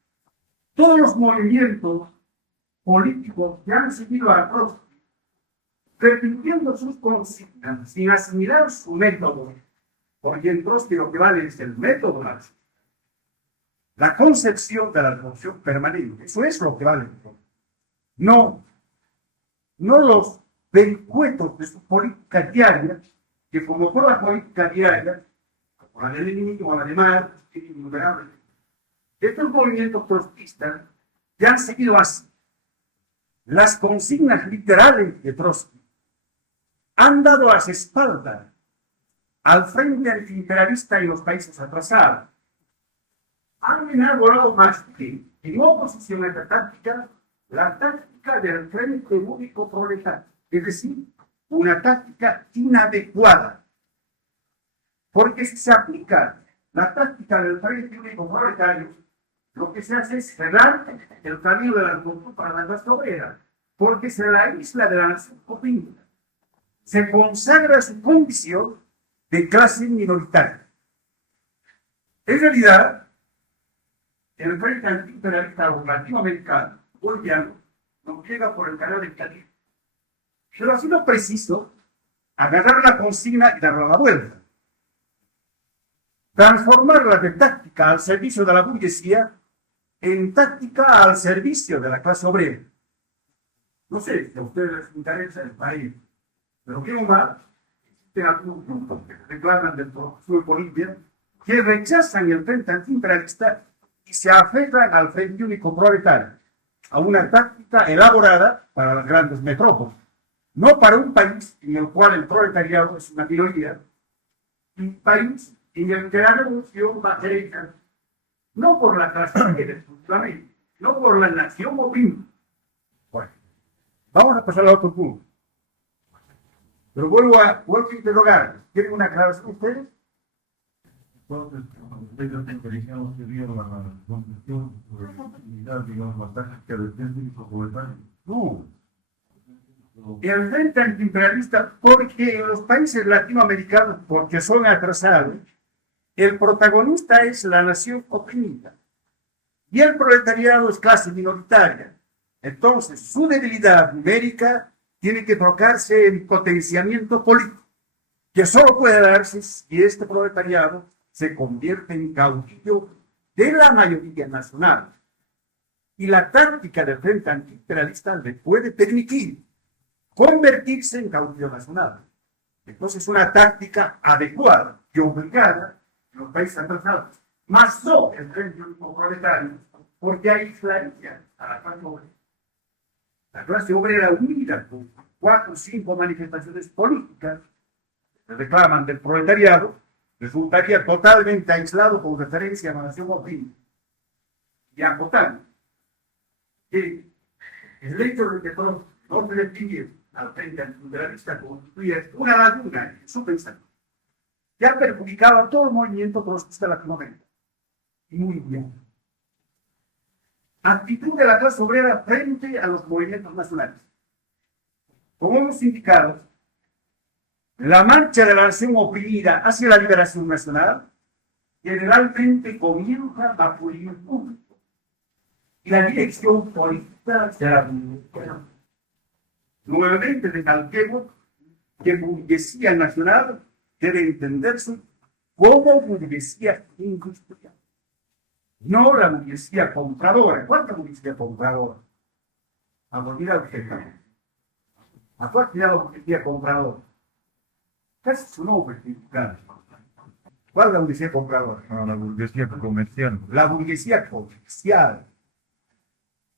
Todos los movimientos políticos que han seguido a Trotsky, repitiendo sus consignas sin asimilar su método, porque en Trotsky lo que vale es el método marxista, la concepción de la revolución permanente, eso es lo que vale. No los vericuetos de su política diaria, que como toda política diaria, como la de Lenin o la de Marx, estos movimientos trotskistas ya han seguido así. Las consignas literales de Trotsky han dado a las espaldas al Frente Antiimperialista en los países atrasados. Han enarbolado más que, en oposición a esta táctica, la táctica del Frente Único Proletario, es decir, una táctica inadecuada. Porque si se aplica la táctica del Frente Único Proletario, lo que se hace es cerrar el camino de la revolución para la clase obrera. porque se la isla de la nación oprimida. Se consagra su condición de clase minoritaria. En realidad, el frente antiimperialista latinoamericano, boliviano, nos llega por el canal del Caribe. Pero ha sido preciso agarrar la consigna y darle la vuelta. Transformarla de táctica al servicio de la burguesía en táctica al servicio de la clase obrera. No sé si a ustedes les interesa el país, pero qué mal, existen algunos grupos que se reclaman dentro de Bolivia que rechazan el frente antiimperialista y se aferran al frente único proletario, a una táctica elaborada para las grandes metrópolis, no para un país en el cual el proletariado es una minoría, un país en el que la revolución va a ser hecha no por la clase obrera exclusivamente, no por la nación oprimida. Bueno, vamos a pasar al otro punto. Pero vuelvo a interrogar. ¿Tienen una aclaración ustedes? Entonces, ustedes inteligentes que vieron la condición por unidad, digamos, la táctica del centro y proletario. No. El frente antiimperialista, porque en los países latinoamericanos, porque son atrasados, el protagonista es la nación oprimida y el proletariado es clase minoritaria. Entonces, su debilidad numérica tiene que trocarse en potenciamiento político, que solo puede darse si este proletariado se convierte en caudillo de la mayoría nacional. Y la táctica del frente antiimperialista le puede permitir convertirse en caudillo nacional. Entonces, es una táctica adecuada y obligada en los países atrasados, más no el frente único proletario, porque aislaría a la clase obrera. La clase obrera unida con 4 o 5 manifestaciones políticas que reclaman del proletariado, resultaría totalmente aislado con referencia a la nación oprimida. Y acotando que el hecho de que todos no se le piden al frente antiimperialista constituye una laguna en su pensamiento que ha perjudicado a todo el movimiento trotskista latinoamericano. Y muy bien. Actitud de la clase obrera frente a los movimientos nacionales. Como hemos indicado, la marcha de la nación oprimida hacia la liberación nacional generalmente comienza bajo el impulso y la dirección política de la burguesía. Nuevamente recalquemos que burguesía nacional debe entenderse como burguesía industrial, no la burguesía compradora. ¿Cuánta burguesía compradora? A volver usted también. ¿A cuál sería la burguesía compradora? Casi su nombre significa. ¿Cuál es la burguesía compradora? A la burguesía comercial. La burguesía comercial.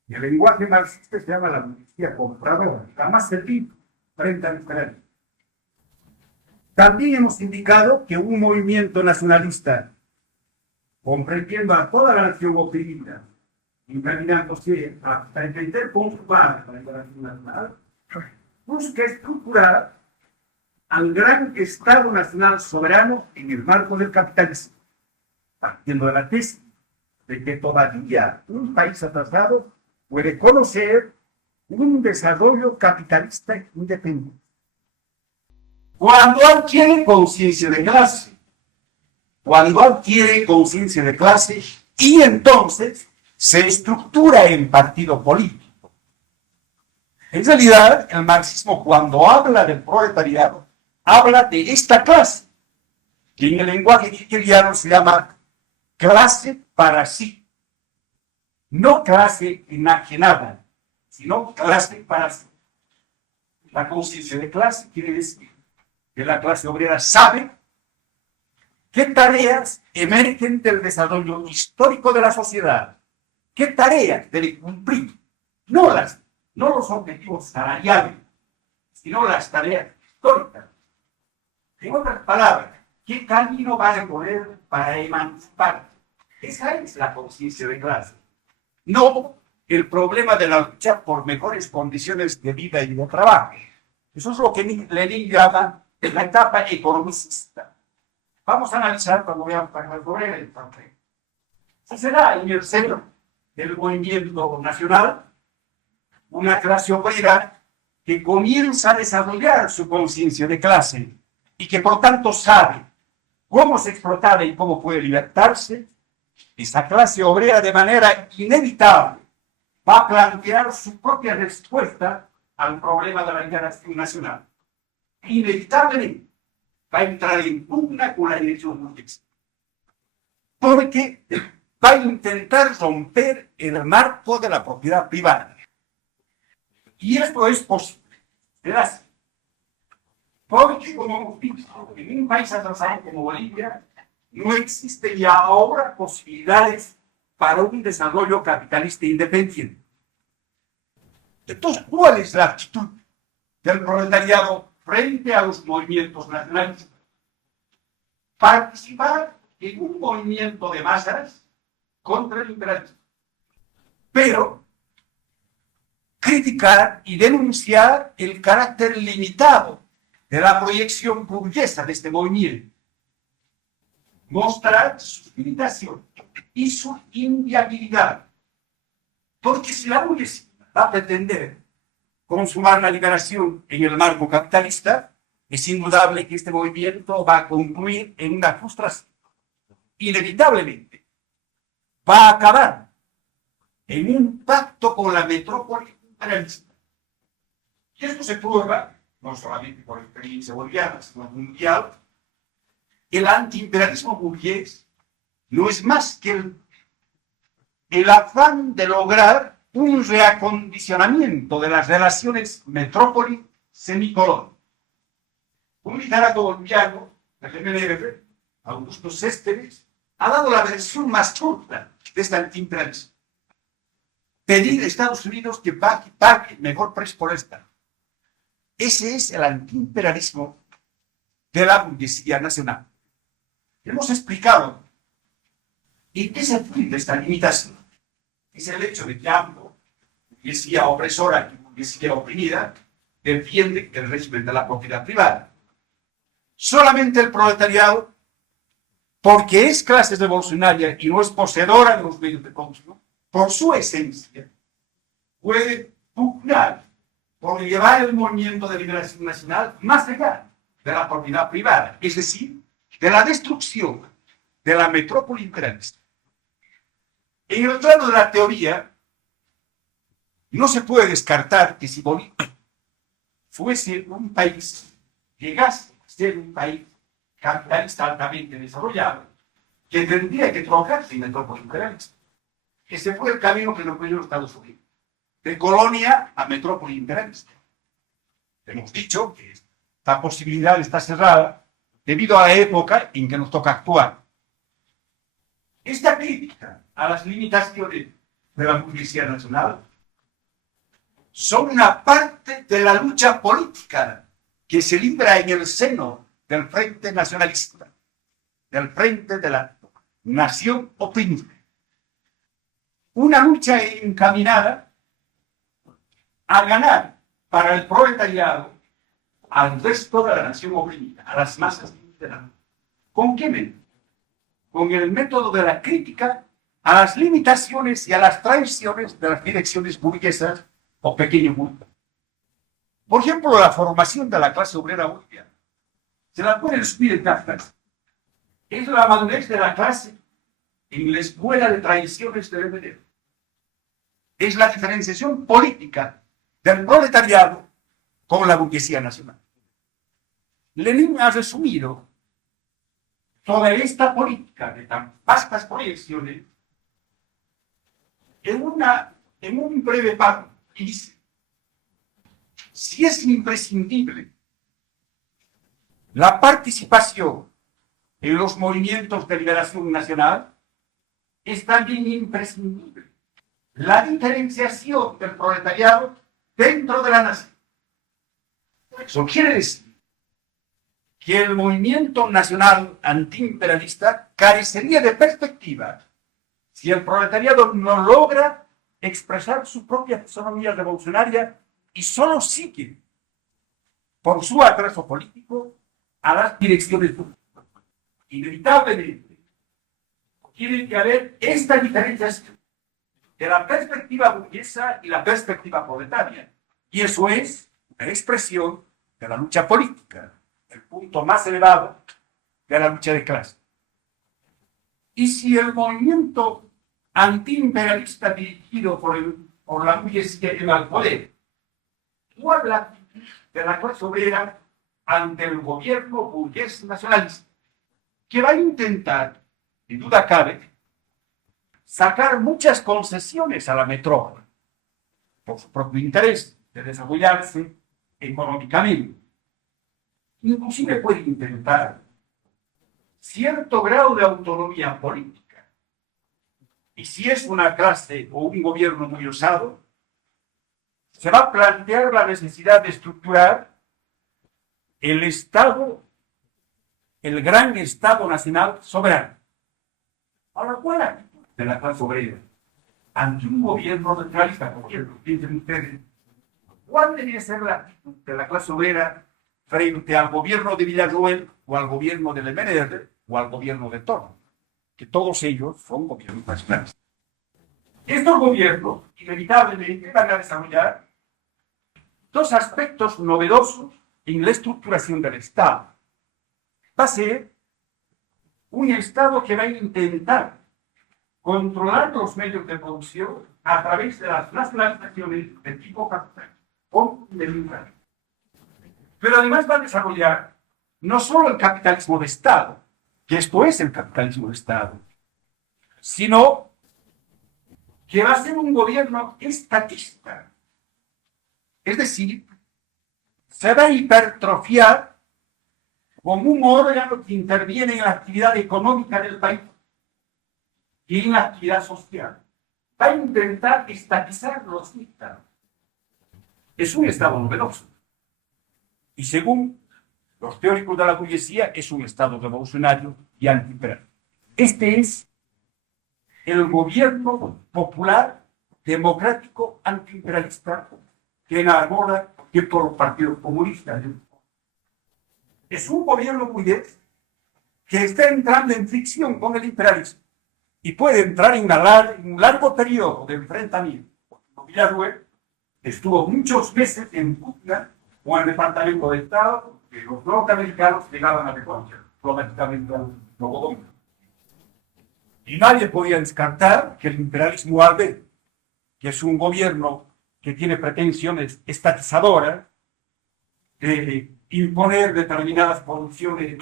Y el lenguaje marxista se llama la burguesía compradora, la más servil frente al imperialismo. También hemos indicado que un movimiento nacionalista, comprendiendo a toda la nación oprimida, encaminándose a entender con su padre la liberación nacional, busca estructurar al gran Estado nacional soberano en el marco del capitalismo, partiendo de la tesis de que todavía un país atrasado puede conocer un desarrollo capitalista independiente. Cuando adquiere conciencia de clase, y entonces se estructura en partido político. En realidad, el marxismo, cuando habla del proletariado, habla de esta clase, que en el lenguaje hegeliano se llama clase para sí. No clase enajenada, sino clase para sí. La conciencia de clase quiere decir que la clase obrera sabe qué tareas emergen del desarrollo histórico de la sociedad, qué tareas debe cumplir, no los objetivos salariales, sino las tareas históricas. En otras palabras, ¿qué camino va a recorrer para emancipar? Esa es la conciencia de clase. No el problema de la lucha por mejores condiciones de vida y de trabajo. Eso es lo que Lenin llama la etapa economicista. Vamos a analizar cuando veamos para sobre el papel. Si será en el centro del movimiento nacional una clase obrera que comienza a desarrollar su conciencia de clase y que por tanto sabe cómo se explotaba y cómo puede libertarse, esa clase obrera de manera inevitable va a plantear su propia respuesta al problema de la liberación nacional. Inevitablemente va a entrar en pugna con la dirección burguesa, porque va a intentar romper el marco de la propiedad privada. Y esto es posible, ¿verdad? Porque, como hemos visto, en un país atrasado como Bolivia, no existen ya ahora posibilidades para un desarrollo capitalista independiente. Entonces, ¿cuál es la actitud del proletariado frente a los movimientos nacionales? Participar en un movimiento de masas contra el imperialismo, pero criticar y denunciar el carácter limitado de la proyección burguesa de este movimiento, mostrar su limitación y su inviabilidad, porque si la burguesía va a pretender consumar la liberación en el marco capitalista, es indudable que este movimiento va a concluir en una frustración. Inevitablemente va a acabar en un pacto con la metrópoli imperialista. Y esto se prueba, no solamente por experiencia boliviana, sino mundial. El antiimperialismo burgués no es más que el afán de lograr un reacondicionamiento de las relaciones metrópoli-semicolonia. Un literato boliviano, el MNR, Augusto Céspedes, ha dado la versión más corta de este antiimperialismo. Pedir a Estados Unidos que pague mejor precio por esta. Ese es el antiimperialismo de la burguesía nacional. Hemos explicado en qué se funde esta limitación. Es el hecho de que ambos, burguesía opresora y burguesía oprimida, defienden el régimen de la propiedad privada. Solamente el proletariado, porque es clase revolucionaria y no es poseedora de los medios de consumo, por su esencia, puede pugnar por llevar el movimiento de liberación nacional más allá de la propiedad privada, es decir, de la destrucción de la metrópoli imperialista. En el plano de la teoría, no se puede descartar que si Bolivia fuese un país, llegase a ser un país capitalista altamente desarrollado, que tendría que trocarse en metrópoli imperialista. Ese fue el camino que nos dio Estados Unidos, de colonia a metrópoli imperialista. Hemos dicho que esta posibilidad está cerrada debido a la época en que nos toca actuar. Esta crítica a las limitaciones de la burguesía nacional son una parte de la lucha política que se libra en el seno del Frente Nacionalista, del Frente de la Nación Oprimida. Una lucha encaminada a ganar para el proletariado al resto de la nación oprimida, a las masas literales. ¿Con qué método? Con el método de la crítica a las limitaciones y a las traiciones de las direcciones burguesas o pequeños burgueses. Por ejemplo, la formación de la clase obrera boliviana. Se la puede resumir en Kafka. Es la madurez de la clase en la escuela de traiciones del MNR. Es la diferenciación política del proletariado con la burguesía nacional. Lenin ha resumido toda esta política de tan vastas proyecciones en un breve párrafo y dice: si es imprescindible la participación en los movimientos de liberación nacional, es también imprescindible la diferenciación del proletariado dentro de la nación. Eso quiere decir que el movimiento nacional antiimperialista carecería de perspectiva si el proletariado no logra expresar su propia fisonomía revolucionaria y solo sigue por su atraso político a las direcciones públicas. Inevitablemente tiene que haber esta diferenciación de la perspectiva burguesa y la perspectiva proletaria. Y eso es la expresión de la lucha política, el punto más elevado de la lucha de clase. Y si el movimiento antiimperialista dirigido por la burguesía llega al poder, ¿cuál es la actitud de la clase obrera ante el gobierno burgués nacionalista? Que va a intentar, sin duda cabe, sacar muchas concesiones a la metrópoli, por su propio interés de desarrollarse económicamente. Inclusive puede intentar cierto grado de autonomía política. Y si es una clase o un gobierno muy osado, se va a plantear la necesidad de estructurar el Estado, el gran Estado nacional soberano. Ahora, ¿cuál es la actitud de la clase obrera ante un gobierno centralista? Por ejemplo, piensen ustedes, ¿cuál debería ser la actitud de la clase obrera frente al gobierno de Villaruel o al gobierno de Lemberger o al gobierno de Toro? Que todos ellos son gobiernos nacionales. Estos gobiernos inevitablemente van a desarrollar dos aspectos novedosos en la estructuración del Estado. Va a ser un Estado que va a intentar controlar los medios de producción a través de las nacionalizaciones de tipo capital o del mercado. Pero además va a desarrollar no solo el capitalismo de Estado, que esto es el capitalismo de Estado, sino que va a ser un gobierno estatista. Es decir, se va a hipertrofiar como un órgano que interviene en la actividad económica del país y en la actividad social. Va a intentar estatizar los estados. Es un estado novedoso. Y según los teóricos de la burguesía, es un estado revolucionario y antiimperial. Este es el gobierno popular, democrático, antiimperialista que enamora por los partidos comunistas. Es un gobierno burgués que está entrando en fricción con el imperialismo y puede entrar en un largo periodo de enfrentamiento. Villaruel estuvo muchos meses en pugna con el Departamento de Estado, que los norteamericanos llegaban a reconocer diplomáticamente al nuevo gobierno. Y nadie podía descartar que el imperialismo árabe, que es un gobierno que tiene pretensiones estatizadoras, de imponer determinadas producciones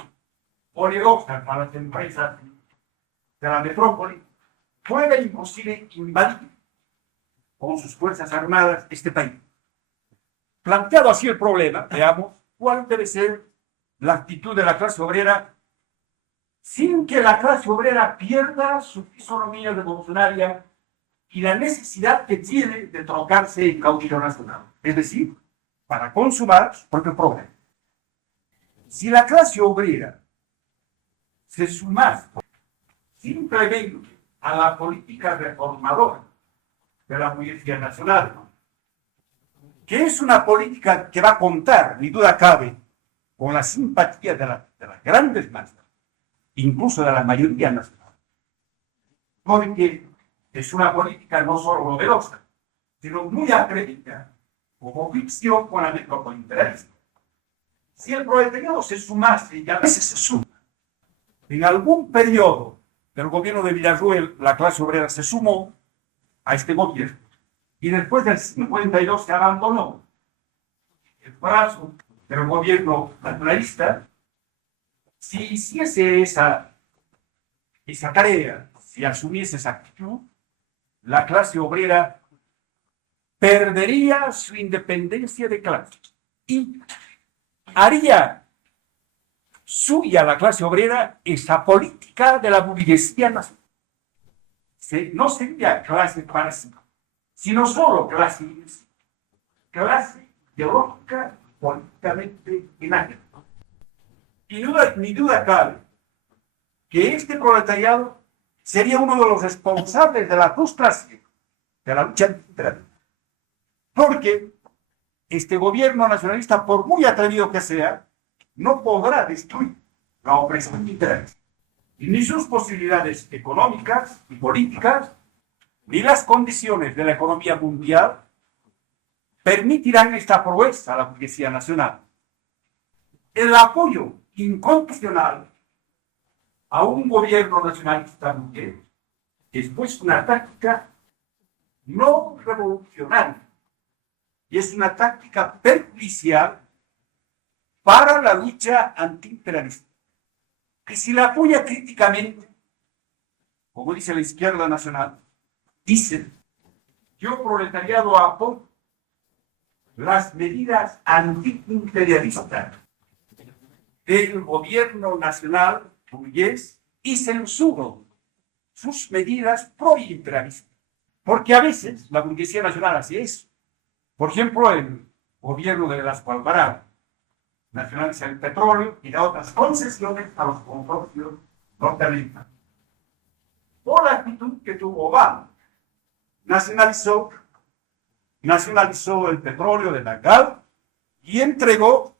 onerosas para las empresas de la metrópoli, puede inclusive invadir con sus fuerzas armadas este país. Planteado así el problema, veamos cuál debe ser la actitud de la clase obrera sin que la clase obrera pierda su fisonomía revolucionaria y la necesidad que tiene de trocarse en caudillo nacional, es decir, para consumar su propio progreso. Si la clase obrera se sumase simplemente a la política reformadora de la burguesía nacional, que es una política que va a contar, ni duda cabe, con la simpatía de las grandes masas, incluso de la mayoría nacional, porque es una política no solo novedosa, sino muy atrevida, como ficción con la metrópoli imperialista. Si el proletariado se sumase, y a veces se suma, en algún periodo del gobierno de Villaruel, la clase obrera se sumó a este gobierno, y después del 52 se abandonó el brazo del gobierno nacionalista. Si hiciese esa tarea, si asumiese esa actitud, la clase obrera perdería su independencia de clase y haría suya la clase obrera esa política de la burguesía nacional. No sería clase para sí, sino solo clase ideológica, políticamente inágena. Y ni duda cabe que este proletariado sería uno de los responsables de la frustración de la lucha antiimperialista. Porque este gobierno nacionalista, por muy atrevido que sea, no podrá destruir la opresión imperialista. Y ni sus posibilidades económicas y políticas ni las condiciones de la economía mundial permitirán esta proeza a la burguesía nacional. El apoyo incondicional a un gobierno nacionalista burgués es pues una táctica no revolucionaria y es una táctica perjudicial para la lucha antiimperialista, que si la apoya críticamente, como dice la izquierda nacional, dice: yo proletariado apoyo las medidas antiimperialistas del gobierno nacional burgués y censuro sus medidas proimperialistas. Porque a veces la burguesía nacional hace eso. Por ejemplo, el gobierno de Velasco Alvarado nacionaliza el petróleo y da otras concesiones a los consorcios norteamericanos. Por la actitud que tuvo Obama, nacionalizó el petróleo de la GAL y entregó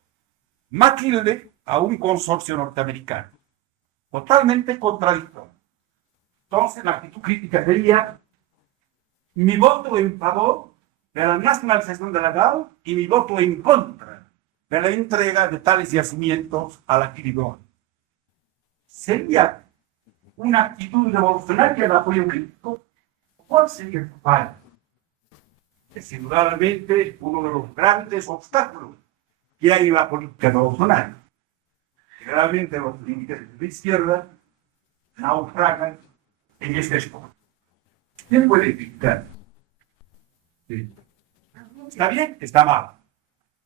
Matilde a un consorcio norteamericano. Totalmente contradictorio. Entonces, la actitud crítica sería: mi voto en favor de la nacionalización de la GAL y mi voto en contra de la entrega de tales yacimientos a la Kiribati. ¿Sería una actitud revolucionaria de apoyo crítico? ¿Cuál sería el fallo? Es indudablemente uno de los grandes obstáculos que hay en la política revolucionaria. Generalmente los límites de izquierda naufragan en este esfuerzo. ¿Quién puede explicar? Sí. ¿Está bien? ¿Está mal?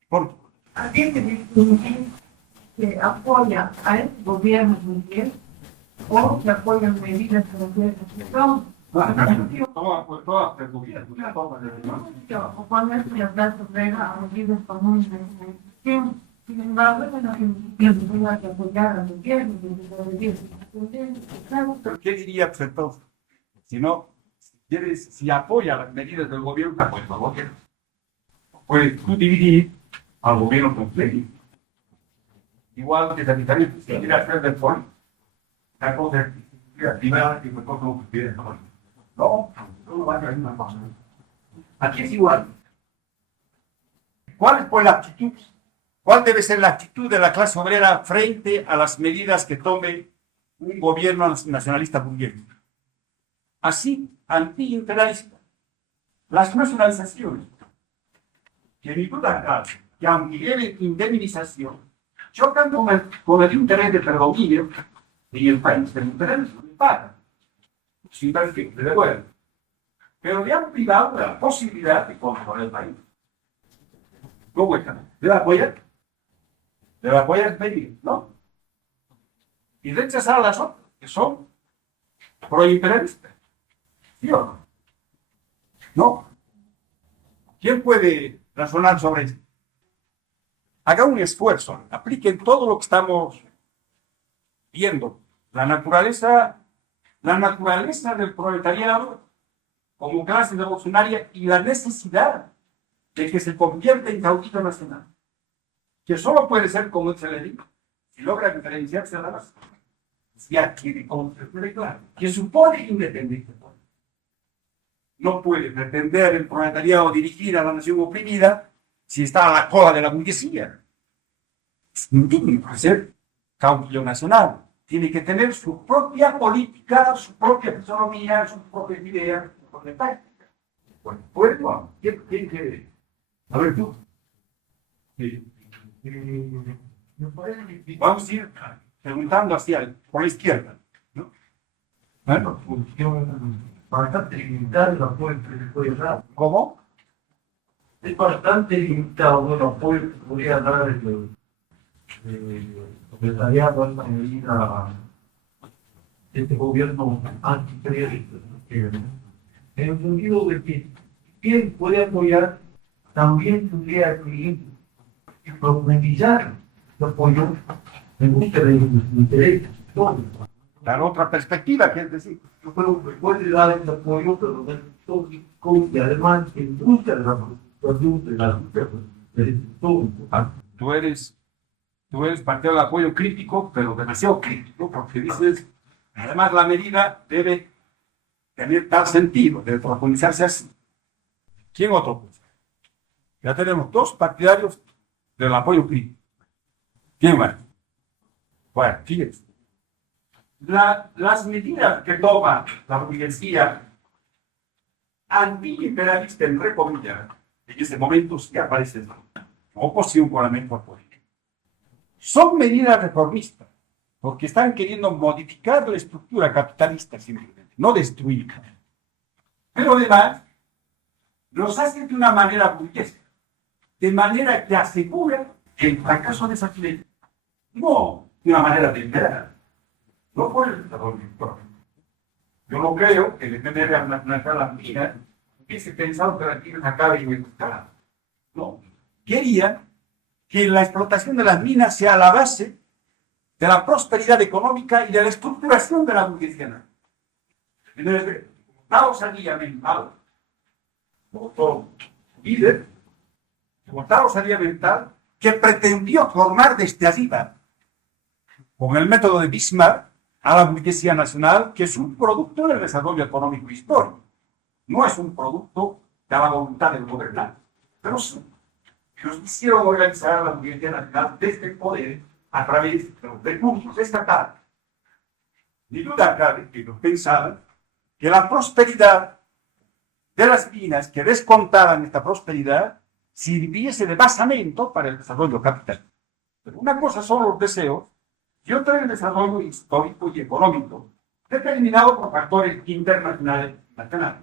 ¿Por qué? ¿Alguien que apoya a este gobierno mundial o que apoya medidas de gobierno? Todas el gobierno. O ponerse de brazos a medidas comunes de gestión. Sin embargo, no hay que apoyar al gobierno, ¿Pero qué diría pues, entonces? Si apoya las medidas del gobierno, pues al gobierno. Pues tú dividir al gobierno completo. Igual que el capitalismo, si quiere hacer del fondo, la cosa es creativa y pues todo lo que quiere. No va a ser una cosa. Aquí es igual. ¿Cuál es pues la actitud? ¿Cuál debe ser la actitud de la clase obrera frente a las medidas que tome un gobierno nacionalista burgués? Así, antiimperialista. Las nacionalizaciones, que ni duda cabe, que aunque lleven indemnización, chocan con el interés de predominio en el país. El interés no le paga. Sin tal que le devuelve. Pero le han privado de la posibilidad de controlar el país. ¿Cómo está? ¿Debe apoyar? Debe apoyar medidas, ¿no? Y rechazar las otras, que son proimperialistas. ¿Sí o no? No. ¿Quién puede razonar sobre esto? Haga un esfuerzo, apliquen todo lo que estamos viendo. La naturaleza del proletariado como clase revolucionaria y la necesidad de que se convierta en caudillo nacional. Que solo puede ser, como se le dice, si logra diferenciarse de la masa. Si adquiere concepción claro, que supone independencia. No puede pretender el proletariado dirigir a la nación oprimida si está a la cola de la burguesía. No tiene que ser caudillo nacional. Tiene que tener su propia política, su propia economía, sus propias ideas, su propia táctica. Bueno, bueno, ¿quién quiere? A ver tú. Vamos a ir preguntando por la izquierda, ¿no? Bueno, Bastante limitado el apoyo que se puede dar. ¿cómo? Es bastante limitado el apoyo que podría dar el empresariado a esta medida de este gobierno antiimperialista. En el sentido de que quien puede apoyar también tendría que profundizar el apoyo en busca de los intereses. Dar otra perspectiva, ¿qué es decir? Yo creo que puede dar el apoyo, pero y además en busca de la participación de la todo. Tú eres partido del apoyo crítico, pero demasiado crítico, porque dices, además la medida debe tener tal sentido, de profundizarse así. ¿Quién otro? Ya tenemos dos partidarios del apoyo crítico. ¿Quién más? Bueno, fíjense. Las medidas que toma la burguesía antiimperialista, entre comillas, en este momento sí aparecen oposición con la mejor política. Son medidas reformistas, porque están queriendo modificar la estructura capitalista simplemente, no destruirla. Pero además, los hacen de una manera burguesa, de manera que asegura el fracaso de esas leyes, no de una manera deliberada, no por el desarrollo económico. Yo no creo que el FMR al nacionalizar las minas hubiese pensado que las minas acaben en el mercado. No. Quería que la explotación de las minas sea la base de la prosperidad económica y de la estructuración de la burguesía. Entonces, tal osadía mental, como todo líder, como tal osadía mental, que pretendió formar desde arriba, con el método de Bismarck, a la burguesía nacional, que es un producto del desarrollo económico histórico. No es un producto de la voluntad del gobernante. Pero sí, ellos quisieron organizar a la burguesía nacional desde el poder a través de los recursos estatales. Ni duda cabe que ellos pensaban que la prosperidad de las minas, que descontaban esta prosperidad, sirviese de basamento para el desarrollo capital. Pero una cosa son los deseos y otra el desarrollo histórico y económico, determinado por factores internacionales y nacionales.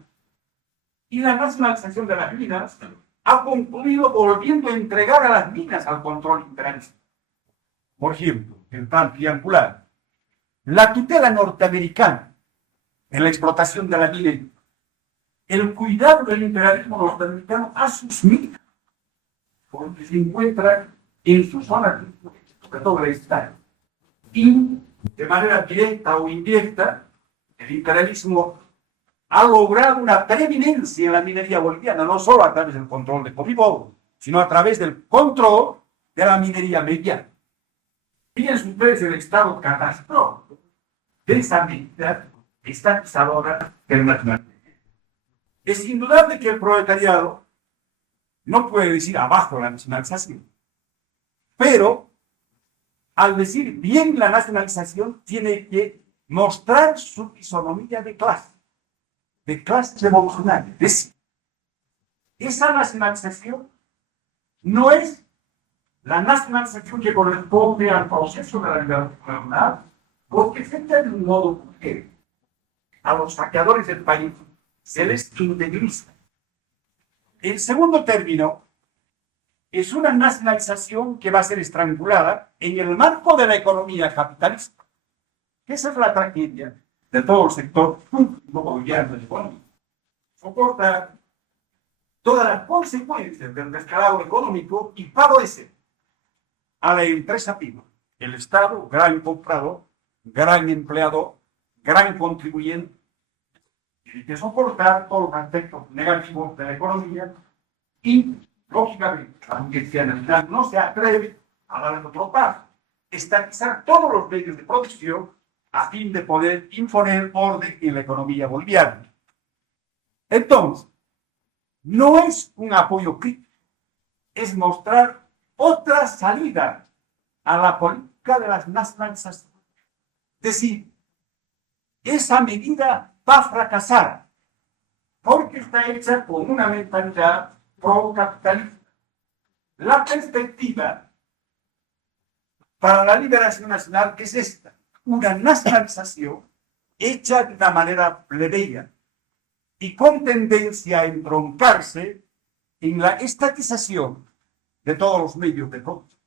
Y la nacionalización de las minas ha concluido volviendo a entregar a las minas al control imperialista. Por ejemplo, el plan triangular, la tutela norteamericana en la explotación de la mina, el cuidado del imperialismo norteamericano a sus minas, porque se encuentran en su zona de todo el estado. Y de manera directa o indirecta, el imperialismo ha logrado una preeminencia en la minería boliviana, no solo a través del control de Copiapó, sino a través del control de la minería mediana. Fíjense ustedes el estado catastrófico de esa medida estatizadora del nacionalismo. Es indudable que el proletariado no puede decir abajo la nacionalización, pero al decir bien la nacionalización, tiene que mostrar su fisonomía de clase revolucionaria. Es decir, esa nacionalización no es la nacionalización que corresponde al proceso de la liberación nacional, porque frente de un modo que a los saqueadores del país se les integriza. El segundo término es una nacionalización que va a ser estrangulada en el marco de la economía capitalista. Esa es la tragedia de todo el sector boliviano y económico. Soporta todas las consecuencias del descalabro económico y favorece a la empresa privada. El Estado, gran comprador, gran empleador, gran contribuyente, tiene que soportar todos los aspectos negativos de la economía y lógicamente, la burguesía nacional no se atreve a dar otro paso, estatizar todos los medios de producción a fin de poder imponer orden en la economía boliviana. Entonces, no es un apoyo crítico, es mostrar otra salida a la política de las nacionalizaciones. Es decir, esa medida va a fracasar porque está hecha con una mentalidad pro-capitalista. La perspectiva para la liberación nacional es esta, una nacionalización hecha de una manera plebeya y con tendencia a entroncarse en la estatización de todos los medios de producción.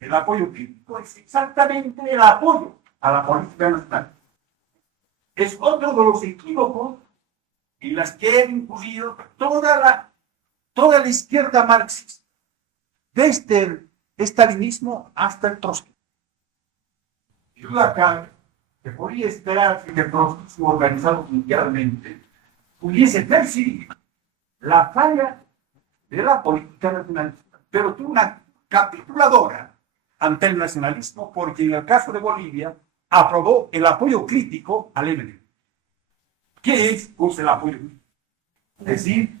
El apoyo crítico es exactamente el apoyo a la política nacional. Es otro de los equívocos en las que ha incurrido toda la izquierda marxista, desde el estalinismo hasta el trotskismo. Y duda cabe que podría esperarse que el trotskismo organizado mundialmente pudiese percibir la falla de la política nacionalista, pero tuvo una capituladora ante el nacionalismo, porque en el caso de Bolivia aprobó el apoyo crítico al MNE. ¿Qué es pues, el apoyo? Es decir,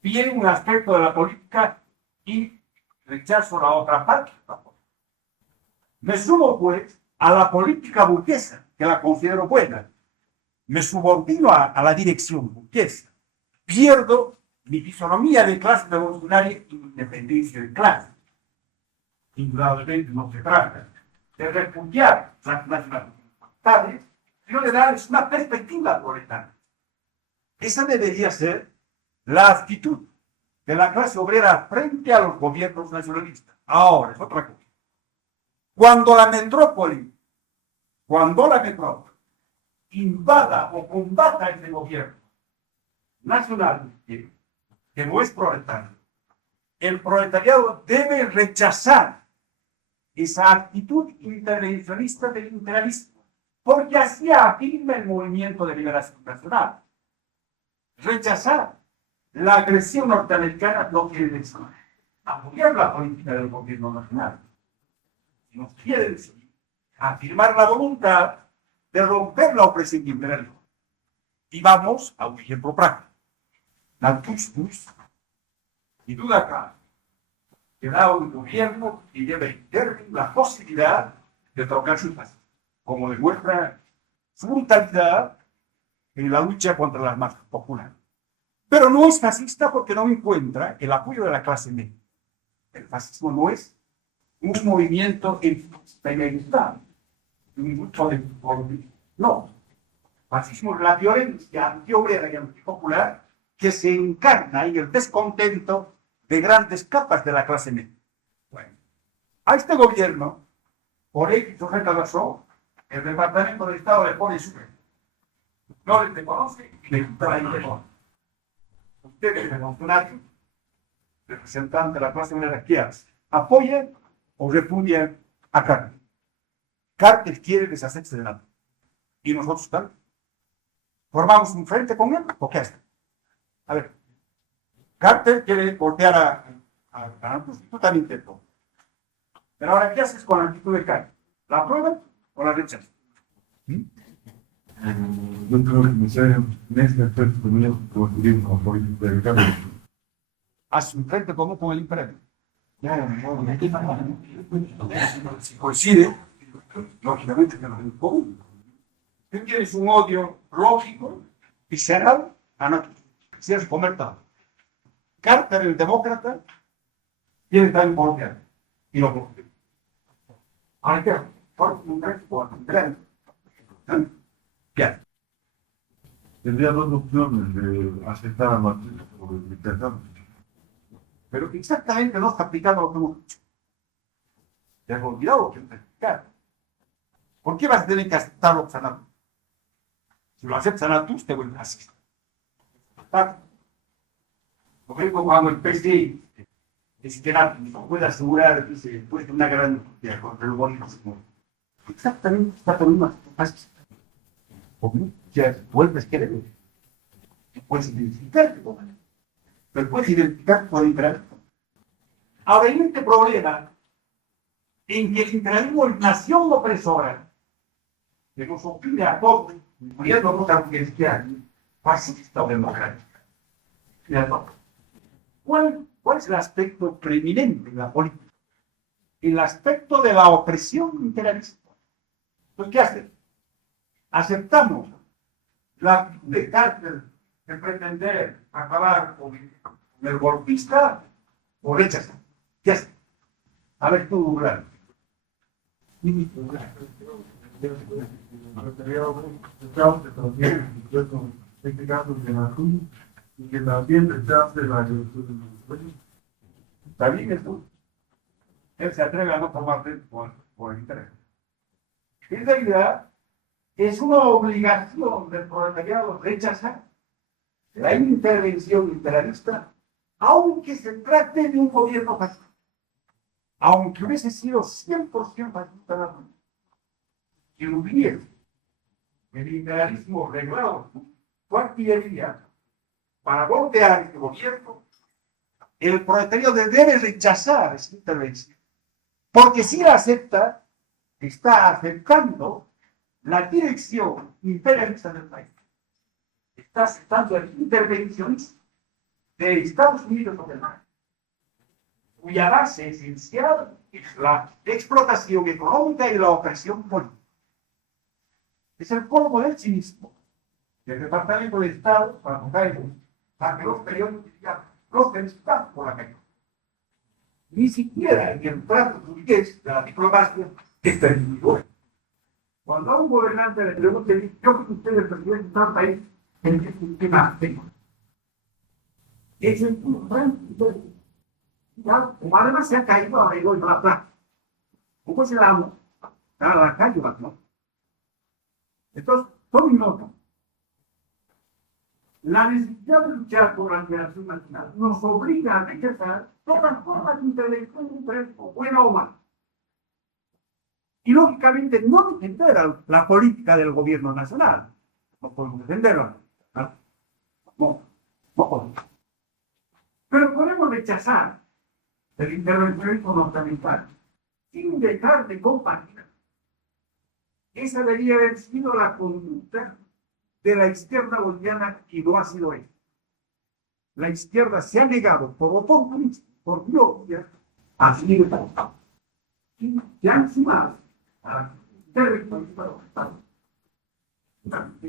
viene un aspecto de la política y rechazo la otra parte. Me sumo, pues, a la política burguesa, que la considero buena. Me subordino a la dirección burguesa. Pierdo mi fisonomía de clase revolucionaria y mi independencia de clase. Indudablemente no se trata de repudiar las nacionalidades, sino de darles una perspectiva proletaria. Esa debería ser la actitud de la clase obrera frente a los gobiernos nacionalistas. Ahora, es otra cosa. Cuando la metrópoli invada o combata ese gobierno nacional, que no es proletario, el proletariado debe rechazar esa actitud intervencionista del imperialismo, porque así afirma el movimiento de liberación nacional. Rechazar la agresión norteamericana no quiere decir apoyar la política del gobierno nacional. No quiere decir afirmar la voluntad de romper la opresión imperial. Y vamos a un ejemplo práctico. La Tustus, y duda acá, que da un gobierno y debe tener la posibilidad de trocar su paz, como demuestra su brutalidad en la lucha contra las masas populares. Pero no es fascista porque no encuentra el apoyo de la clase media. El fascismo no es un movimiento experimental, un grupo de... No. Fascismo es la violencia antiobrera y antipopular que se encarna en el descontento de grandes capas de la clase media. Bueno, a este gobierno, por X o Z razón, el Departamento de Estado le pone su no le reconoce y le quita la indemnización. Ustedes, el funcionario, representante de la clase obrera, ¿qué hace? ¿Apoyan o repudian a Carter? Carter quiere deshacerse de nada. ¿Y nosotros tal? ¿Formamos un frente con él o qué hace? A ver, Carter quiere voltear a tú también intentó. Pero ahora, ¿qué haces con la actitud de Carter? ¿La apruebas o la rechazas? Yo creo que en este aspecto mío construir una política de cambio. Hace un frente común con el imperio. Si coincide, lógicamente que no es común. Tú tienes un odio lógico, visceral, a nosotros. Si es comercial. Carter, el demócrata, quiere estar en poder y lo coge. Ahora, ¿qué? Por un resto, ¿qué? Tendría dos opciones de aceptar a Martín o de rechazarlo. Pero exactamente no está aplicando lo que hemos dicho. Te has olvidado lo que hemos explicado. ¿Por qué vas a tener que aceptarlo sanando? Si lo aceptas tú, te vuelves fascista. Lo mismo cuando el PSI no puede asegurar que se puede una gran lucha contra el bonismo. Exactamente está por una fascista. Ya vuelves que eres. Puedes identificarte con él. Pero puedes identificar con el imperialismo. Ahora hay este problema en que el imperialismo es nación opresora que nos oprime a todos, incluyendo otra cristiana, fascista o democrática. ¿Cuál es el aspecto preeminente de la política? El aspecto de la opresión imperialista. Entonces, ¿qué hace? Aceptamos la actitud de Carter de pretender acabar con el golpista o rechazar. ¿Qué hace? A ver tú, Blanco. Este caso de la cruz y que también rechace la Está bien esto. Él se atreve a no formar por el interés. En realidad, es una obligación del proletariado rechazar la intervención imperialista, aunque se trate de un gobierno fascista. Aunque hubiese sido 100% fascista, si hubiese el imperialismo reglado su artillería para voltear este gobierno, el proletariado debe rechazar esa intervención. Porque si la acepta, está aceptando la dirección imperialista del país. está aceptando el intervencionismo de Estados Unidos sobre el mar, cuya base esencial es la explotación económica y la opresión política. Es el colmo del cinismo del Departamento de Estado para que los periódicos digan los felicitados por la caída. Ni siquiera en el trato burgués de la diplomacia es permitido. Cuando a un gobernante le pregunte, yo creo que usted es el presidente de tal país, ¿en qué más tengo? Es el como además se ha caído ahora y voy a la plata. ¿Cómo se llama? A la calle, ¿no? Entonces, tomen nota. La necesidad de luchar por la liberación nacional nos obliga a rechazar todas formas de intelectual buena o mala. Y lógicamente no defender la política del gobierno nacional. No podemos defenderla. No podemos. Pero podemos rechazar el intervencionismo norteamericano sin dejar de compartir. Esa debería haber sido la conducta de la izquierda boliviana y no ha sido eso. La izquierda se ha negado por oportunismo, por biología, a seguir y se han sumado a la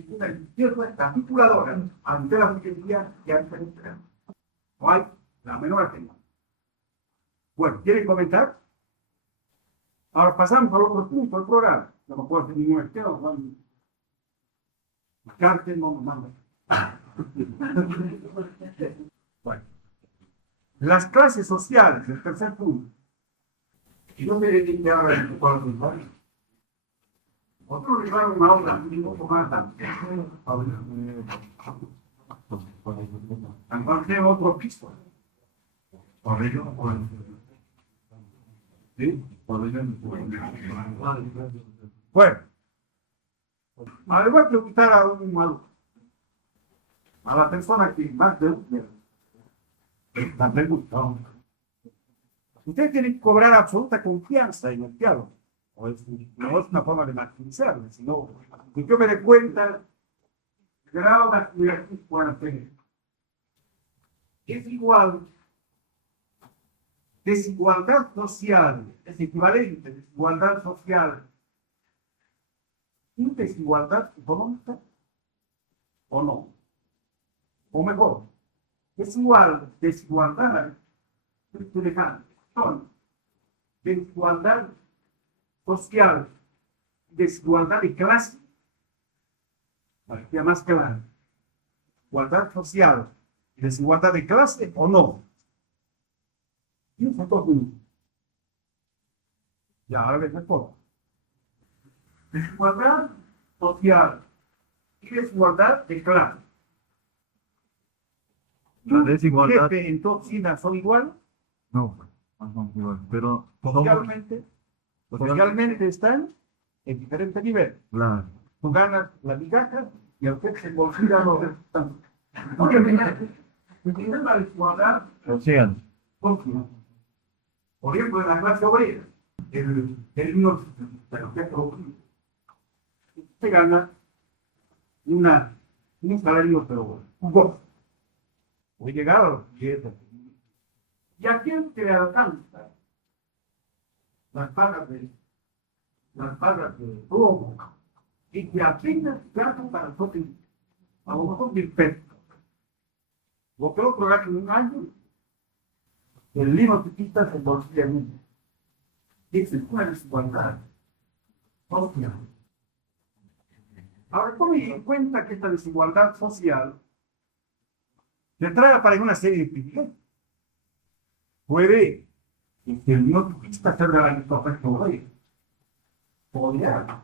una izquierda capituladora ante la burguesía que han penetrado. No hay la menor atención. Bueno, ¿quieren comentar? Ahora pasamos al otro punto del programa. No puedo hacer ningún externo. Cárcel no me manda. Bueno. Las clases sociales, el tercer punto. Y no me dediqué ahora a los barrios. Otro rival, una obra, un poco más encontré otro piso. ¿Sí? Bueno, ahora le voy a preguntar a un maluco, a la persona que más de la pregunta. Usted tiene que cobrar absoluta confianza en el diálogo. No es una forma de maximizarlo, sino que yo me dé cuenta del grado de actividad que puedan tener. Es igual. Desigualdad social es equivalente a desigualdad social y desigualdad económica o no. O mejor, es igual desigualdad son desigualdad social, desigualdad de clase, para que sea más claro. Igualdad social, desigualdad de clase o no. Ya, ahora les recuerdo. Desigualdad social y desigualdad de clase. La desigualdad. ¿Jefe en toda China son iguales? No, pero Socialmente están en diferentes niveles. claro. Tú ganas la migaja y el jefe se considera los restantes. Es la desigualdad Social. social. Por ejemplo, en la clase obrera, el uno de los que se gana un salario, pero bueno, un gozo. Voy a llegar a los 10. ¿Y a quién te alcanza las pagas de robo? Y que apenas gasta para el propio, a lo mejor 1.000 pesos. Lo que otro gasta en un año, el libro te quita el bolsillo en uno. Dice, ¿cuál es desigualdad? Social. Ahora, tomen en cuenta que esta desigualdad social le trae para una serie de privilegios. Puede que el no turista sea de la aristocracia. Podría.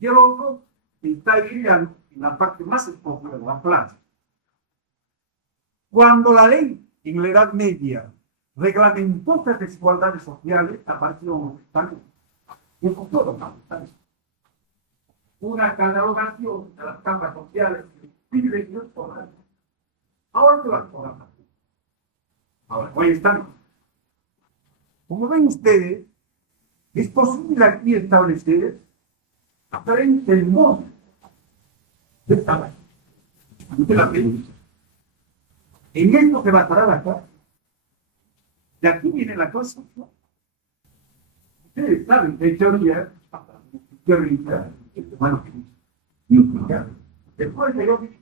Y el otro está viviendo en la parte más explosiva de la plaza. Cuando la ley en la Edad Media reglamentó las desigualdades sociales, apareció también una catalogación de las capas sociales privilegios por la ley. Ahora te las podrán. Ahora, hoy están. Como ven ustedes, es posible aquí establecer frente al modo En esto se basará la clase. De aquí viene la cosa. Ustedes saben que hay teoría, bueno, después de lo que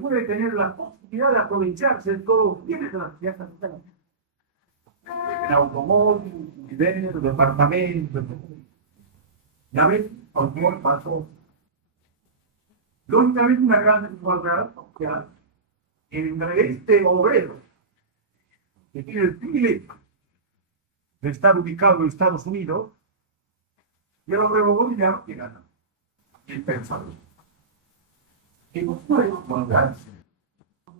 puede tener la posibilidad de aprovecharse de todos los bienes de la sociedad capitalista. En automóvil, viviendas, departamentos, ya ves, por pasó. Lógicamente una gran desigualdad social entre este obrero que tiene el privilegio de estar ubicado en Estados Unidos y el obrero boliviano que gana el pensador. Que no puede encontrarse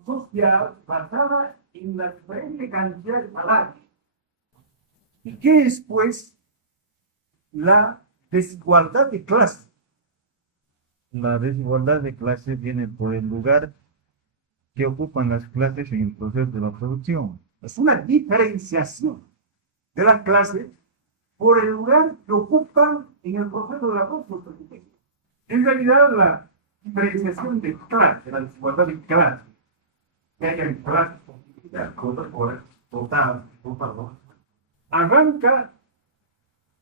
social basada en la diferente cantidad de salarios. ¿Y qué es, pues, la desigualdad de clase? La desigualdad de clase viene por el lugar que ocupan las clases en el proceso de la producción. Es una diferenciación de las clases por el lugar que ocupan en el proceso de la construcción. En realidad, la diferenciación de clase, la desigualdad de clase, que haya en clases, arranca,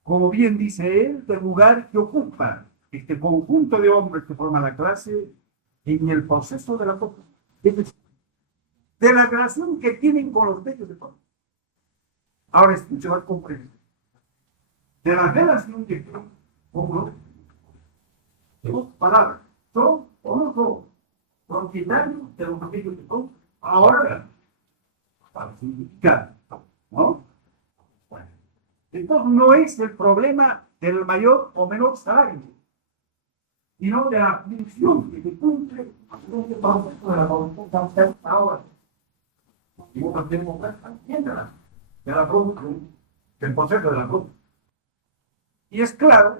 como bien dice él, del lugar que ocupa este conjunto de hombres que forman la clase en el proceso de la construcción. Es decir, de la relación que tienen con los medios de forma. Ahora escucho al comprender. De la relación que tienen con los dos palabras, son o no son propietarios de los medios de forma. Ahora, para significar, ¿no? Bueno, entonces no es el problema del mayor o menor salario, sino de la función que se cumple de la voluntad ahora. Y vos tenemos de la producción, del proceso de la producción. Y es claro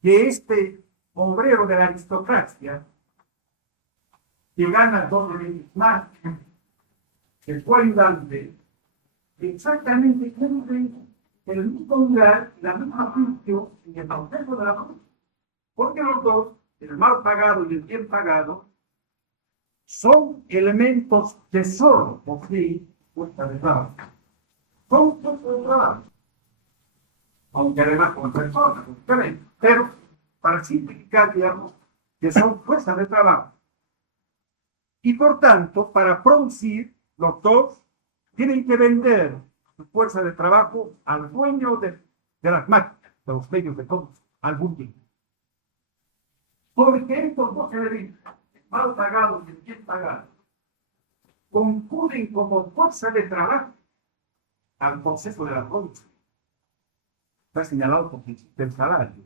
que este obrero de la aristocracia, que gana 2 veces más que su ayudante, exactamente cumple el mismo lugar, la misma función en el proceso de la producción. Porque los dos, el mal pagado y el bien pagado, son elementos que solo poseen fuerza de trabajo. Son fuerza de trabajo. Aunque además con personas, pero para simplificar, digamos, que son fuerza de trabajo. Y por tanto, para producir, los dos tienen que vender su fuerza de trabajo al dueño de las máquinas, de los medios de producción, algún día. Porque estos dos elementos, mal pagados y bien pagados, concurren como fuerza de trabajo al proceso de la producción. Está señalado como el salario.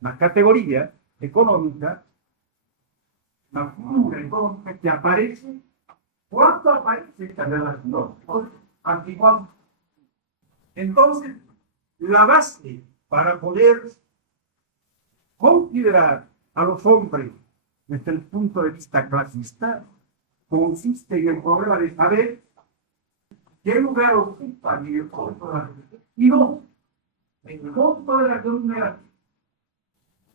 Una categoría económica, una figura económica que aparece cuando aparece esta relación antiguamente. Entonces, la base para poder considerar a los hombres desde el punto de vista clasista consiste en el problema de saber qué lugar ocupa en el costo de la sociedad y no en el costo de la comunidad.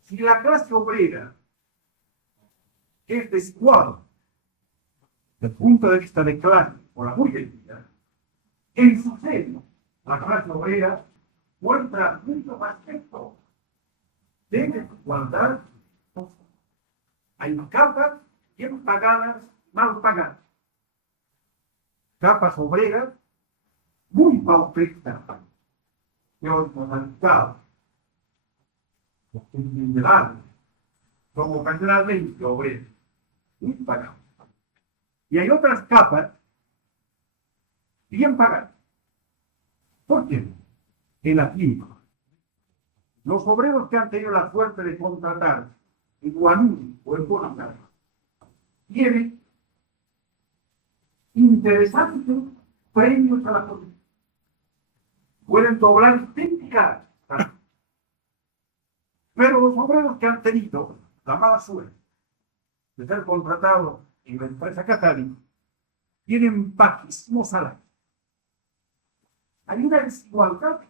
Si la clase obrera es desigual desde el punto de vista de clase o la burguesía, en su seno la clase obrera muestra muchos aspectos de desigualdad. Hay capas bien pagadas, mal pagadas. Capas obreras muy paupérrimas, que organizadas, como ocasionalmente obreras, muy pagadas. Y hay otras capas bien pagadas. ¿Por qué? En aquí, los obreros que han tenido la suerte de contratar en Guanuni o en Bonacá tienen interesantes premios a la política. Pueden doblar técnicas. Pero los obreros que han tenido la mala suerte de ser contratados en la empresa Catari tienen bajísimos salarios. Hay una desigualdad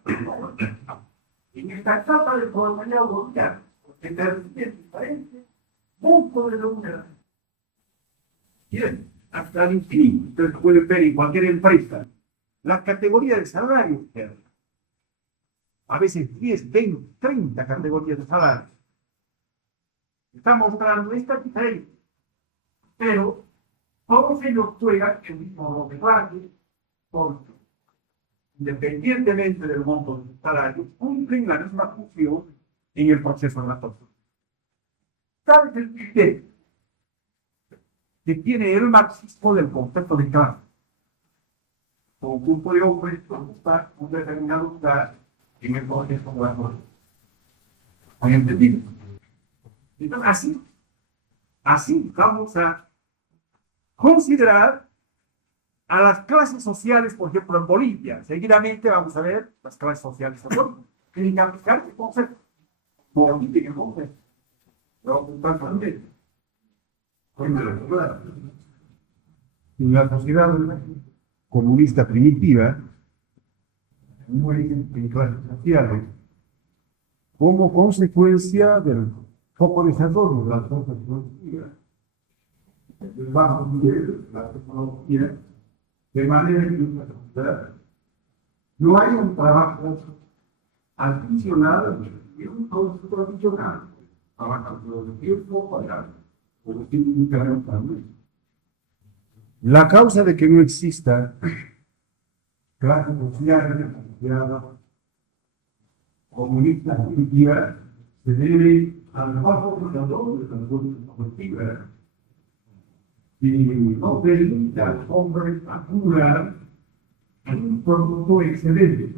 en esta etapa del colonial boliviano, porque permite diferentes puntos de la unidad. Bien, hasta el infinito, ustedes pueden ver en cualquier empresa, la categoría de salario que hay. A veces 10, 20, 30 categorías de salario. Está mostrando esta diferencia. Pero todos ellos juegan el mismo rango, porque independientemente del monto del salario, cumplen la misma función en el proceso de la persona. ¿Cuál es el criterio que tiene el marxismo del concepto de clase? Un grupo de hombres que ocupa un determinado lugar en el proceso de la persona. ¿Han entendido? Entonces, así vamos a considerar a las clases sociales, por ejemplo, en Bolivia. Seguidamente vamos a ver las clases sociales en Bolivia. Tienen que aplicar este concepto. Bolivia, ¿qué concepto? En la sociedad comunista primitiva, en clases sociales, como consecuencia del poco desarrollo de las cosas productivas, el bajo nivel de la tecnología, de manera que en la sociedad no hay un trabajo adicional y un concepto adicional. Trabajan todo el tiempo para producir un cargo también. La causa de que no exista clase social asociada comunista primitiva se debe al bajo desarrollo de las cosas productivas y no permite a los hombres acumular un producto excedente.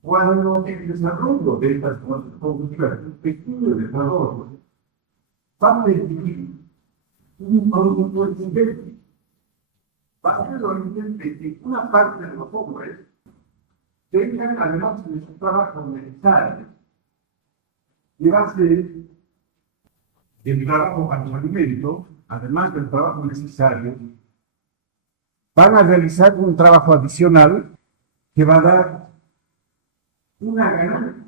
Cuando el desarrollo de estas cosas productivas, el pequeño desarrollo, va a permitir un producto excedente, va a ser lo evidente que una parte de los hombres tengan, además de su trabajo necesario, llevarse el trabajo a su alimento, además del trabajo necesario, van a realizar un trabajo adicional que va a dar una ganancia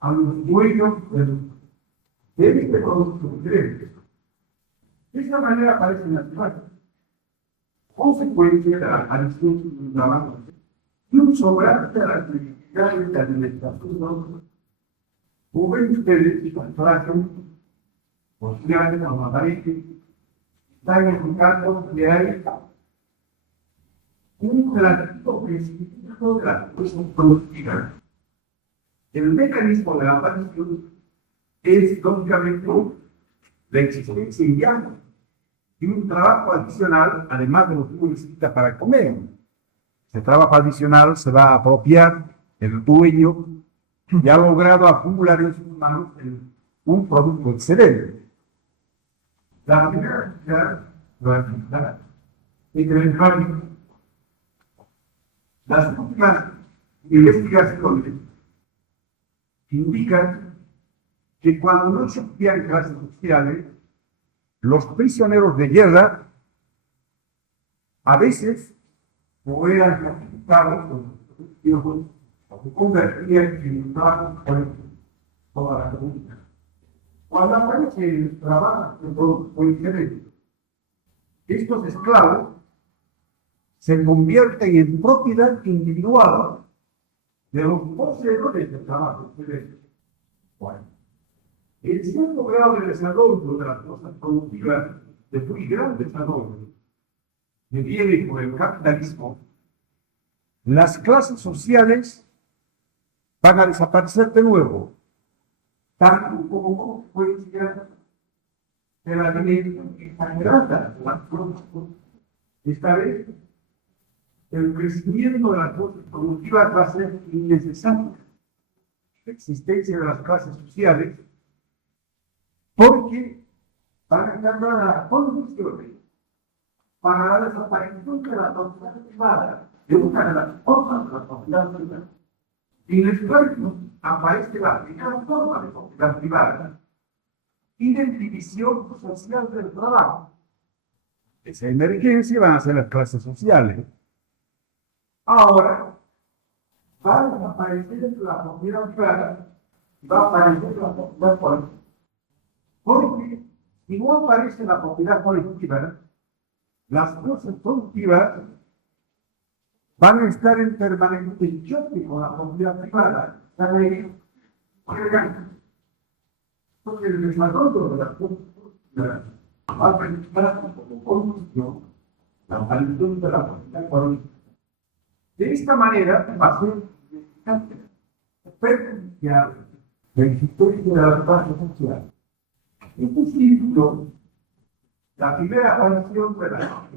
a los dueños de este producto diferente. De esta manera aparece en la ciudad. Consecuencia de la aparición de un trabajo y un sobrante de las necesidades de alimentación. Como ven ustedes, esta frase, posibles o aparentes, están indicando que hay un tratamiento específico de la fuerza productiva. El mecanismo de la aparición es, lógicamente, la existencia ya y un trabajo adicional, además de lo que uno necesita para comer. Ese trabajo adicional se va a apropiar el dueño y ha logrado acumular en sus manos un producto excedente. La primera necesidad las últimas investigaciones indican que cuando no existían clases sociales, los prisioneros de guerra a veces o eran clasificados o se convertían en esclavos por toda la comunidad. Cuando aparece el trabajo de producto diferente, estos esclavos se convierten en propiedad individual de los poseedores del trabajo diferente. Bueno, el cierto grado de desarrollo de las cosas productivas, de muy gran desarrollo, que viene con el capitalismo, las clases sociales van a desaparecer de nuevo, tanto como consecuencia de la alimentación exagerada de las cosas. Esta vez, el crecimiento de las cosas productivas va a ser innecesario. La existencia de las clases sociales, porque van a cambiar las condiciones para la desaparición de la propiedad privada, de una de las formas de la propiedad privada. Y en el cuerpo aparece la primera forma de propiedad privada y de división social del trabajo. Esa emergencia van a ser las clases sociales. Ahora, van a aparecer la propiedad clara, va a aparecer la propiedad colectiva. Porque si no aparece la propiedad colectiva, las cosas productivas van a estar en permanente choque con la propiedad privada. Porque el desarrollo de la propiedad va a presentar como condición la aparición de la propiedad colectiva. De esta manera va a ser perjudicial la existencia de la clase social. En este sitio, la primera aparición de la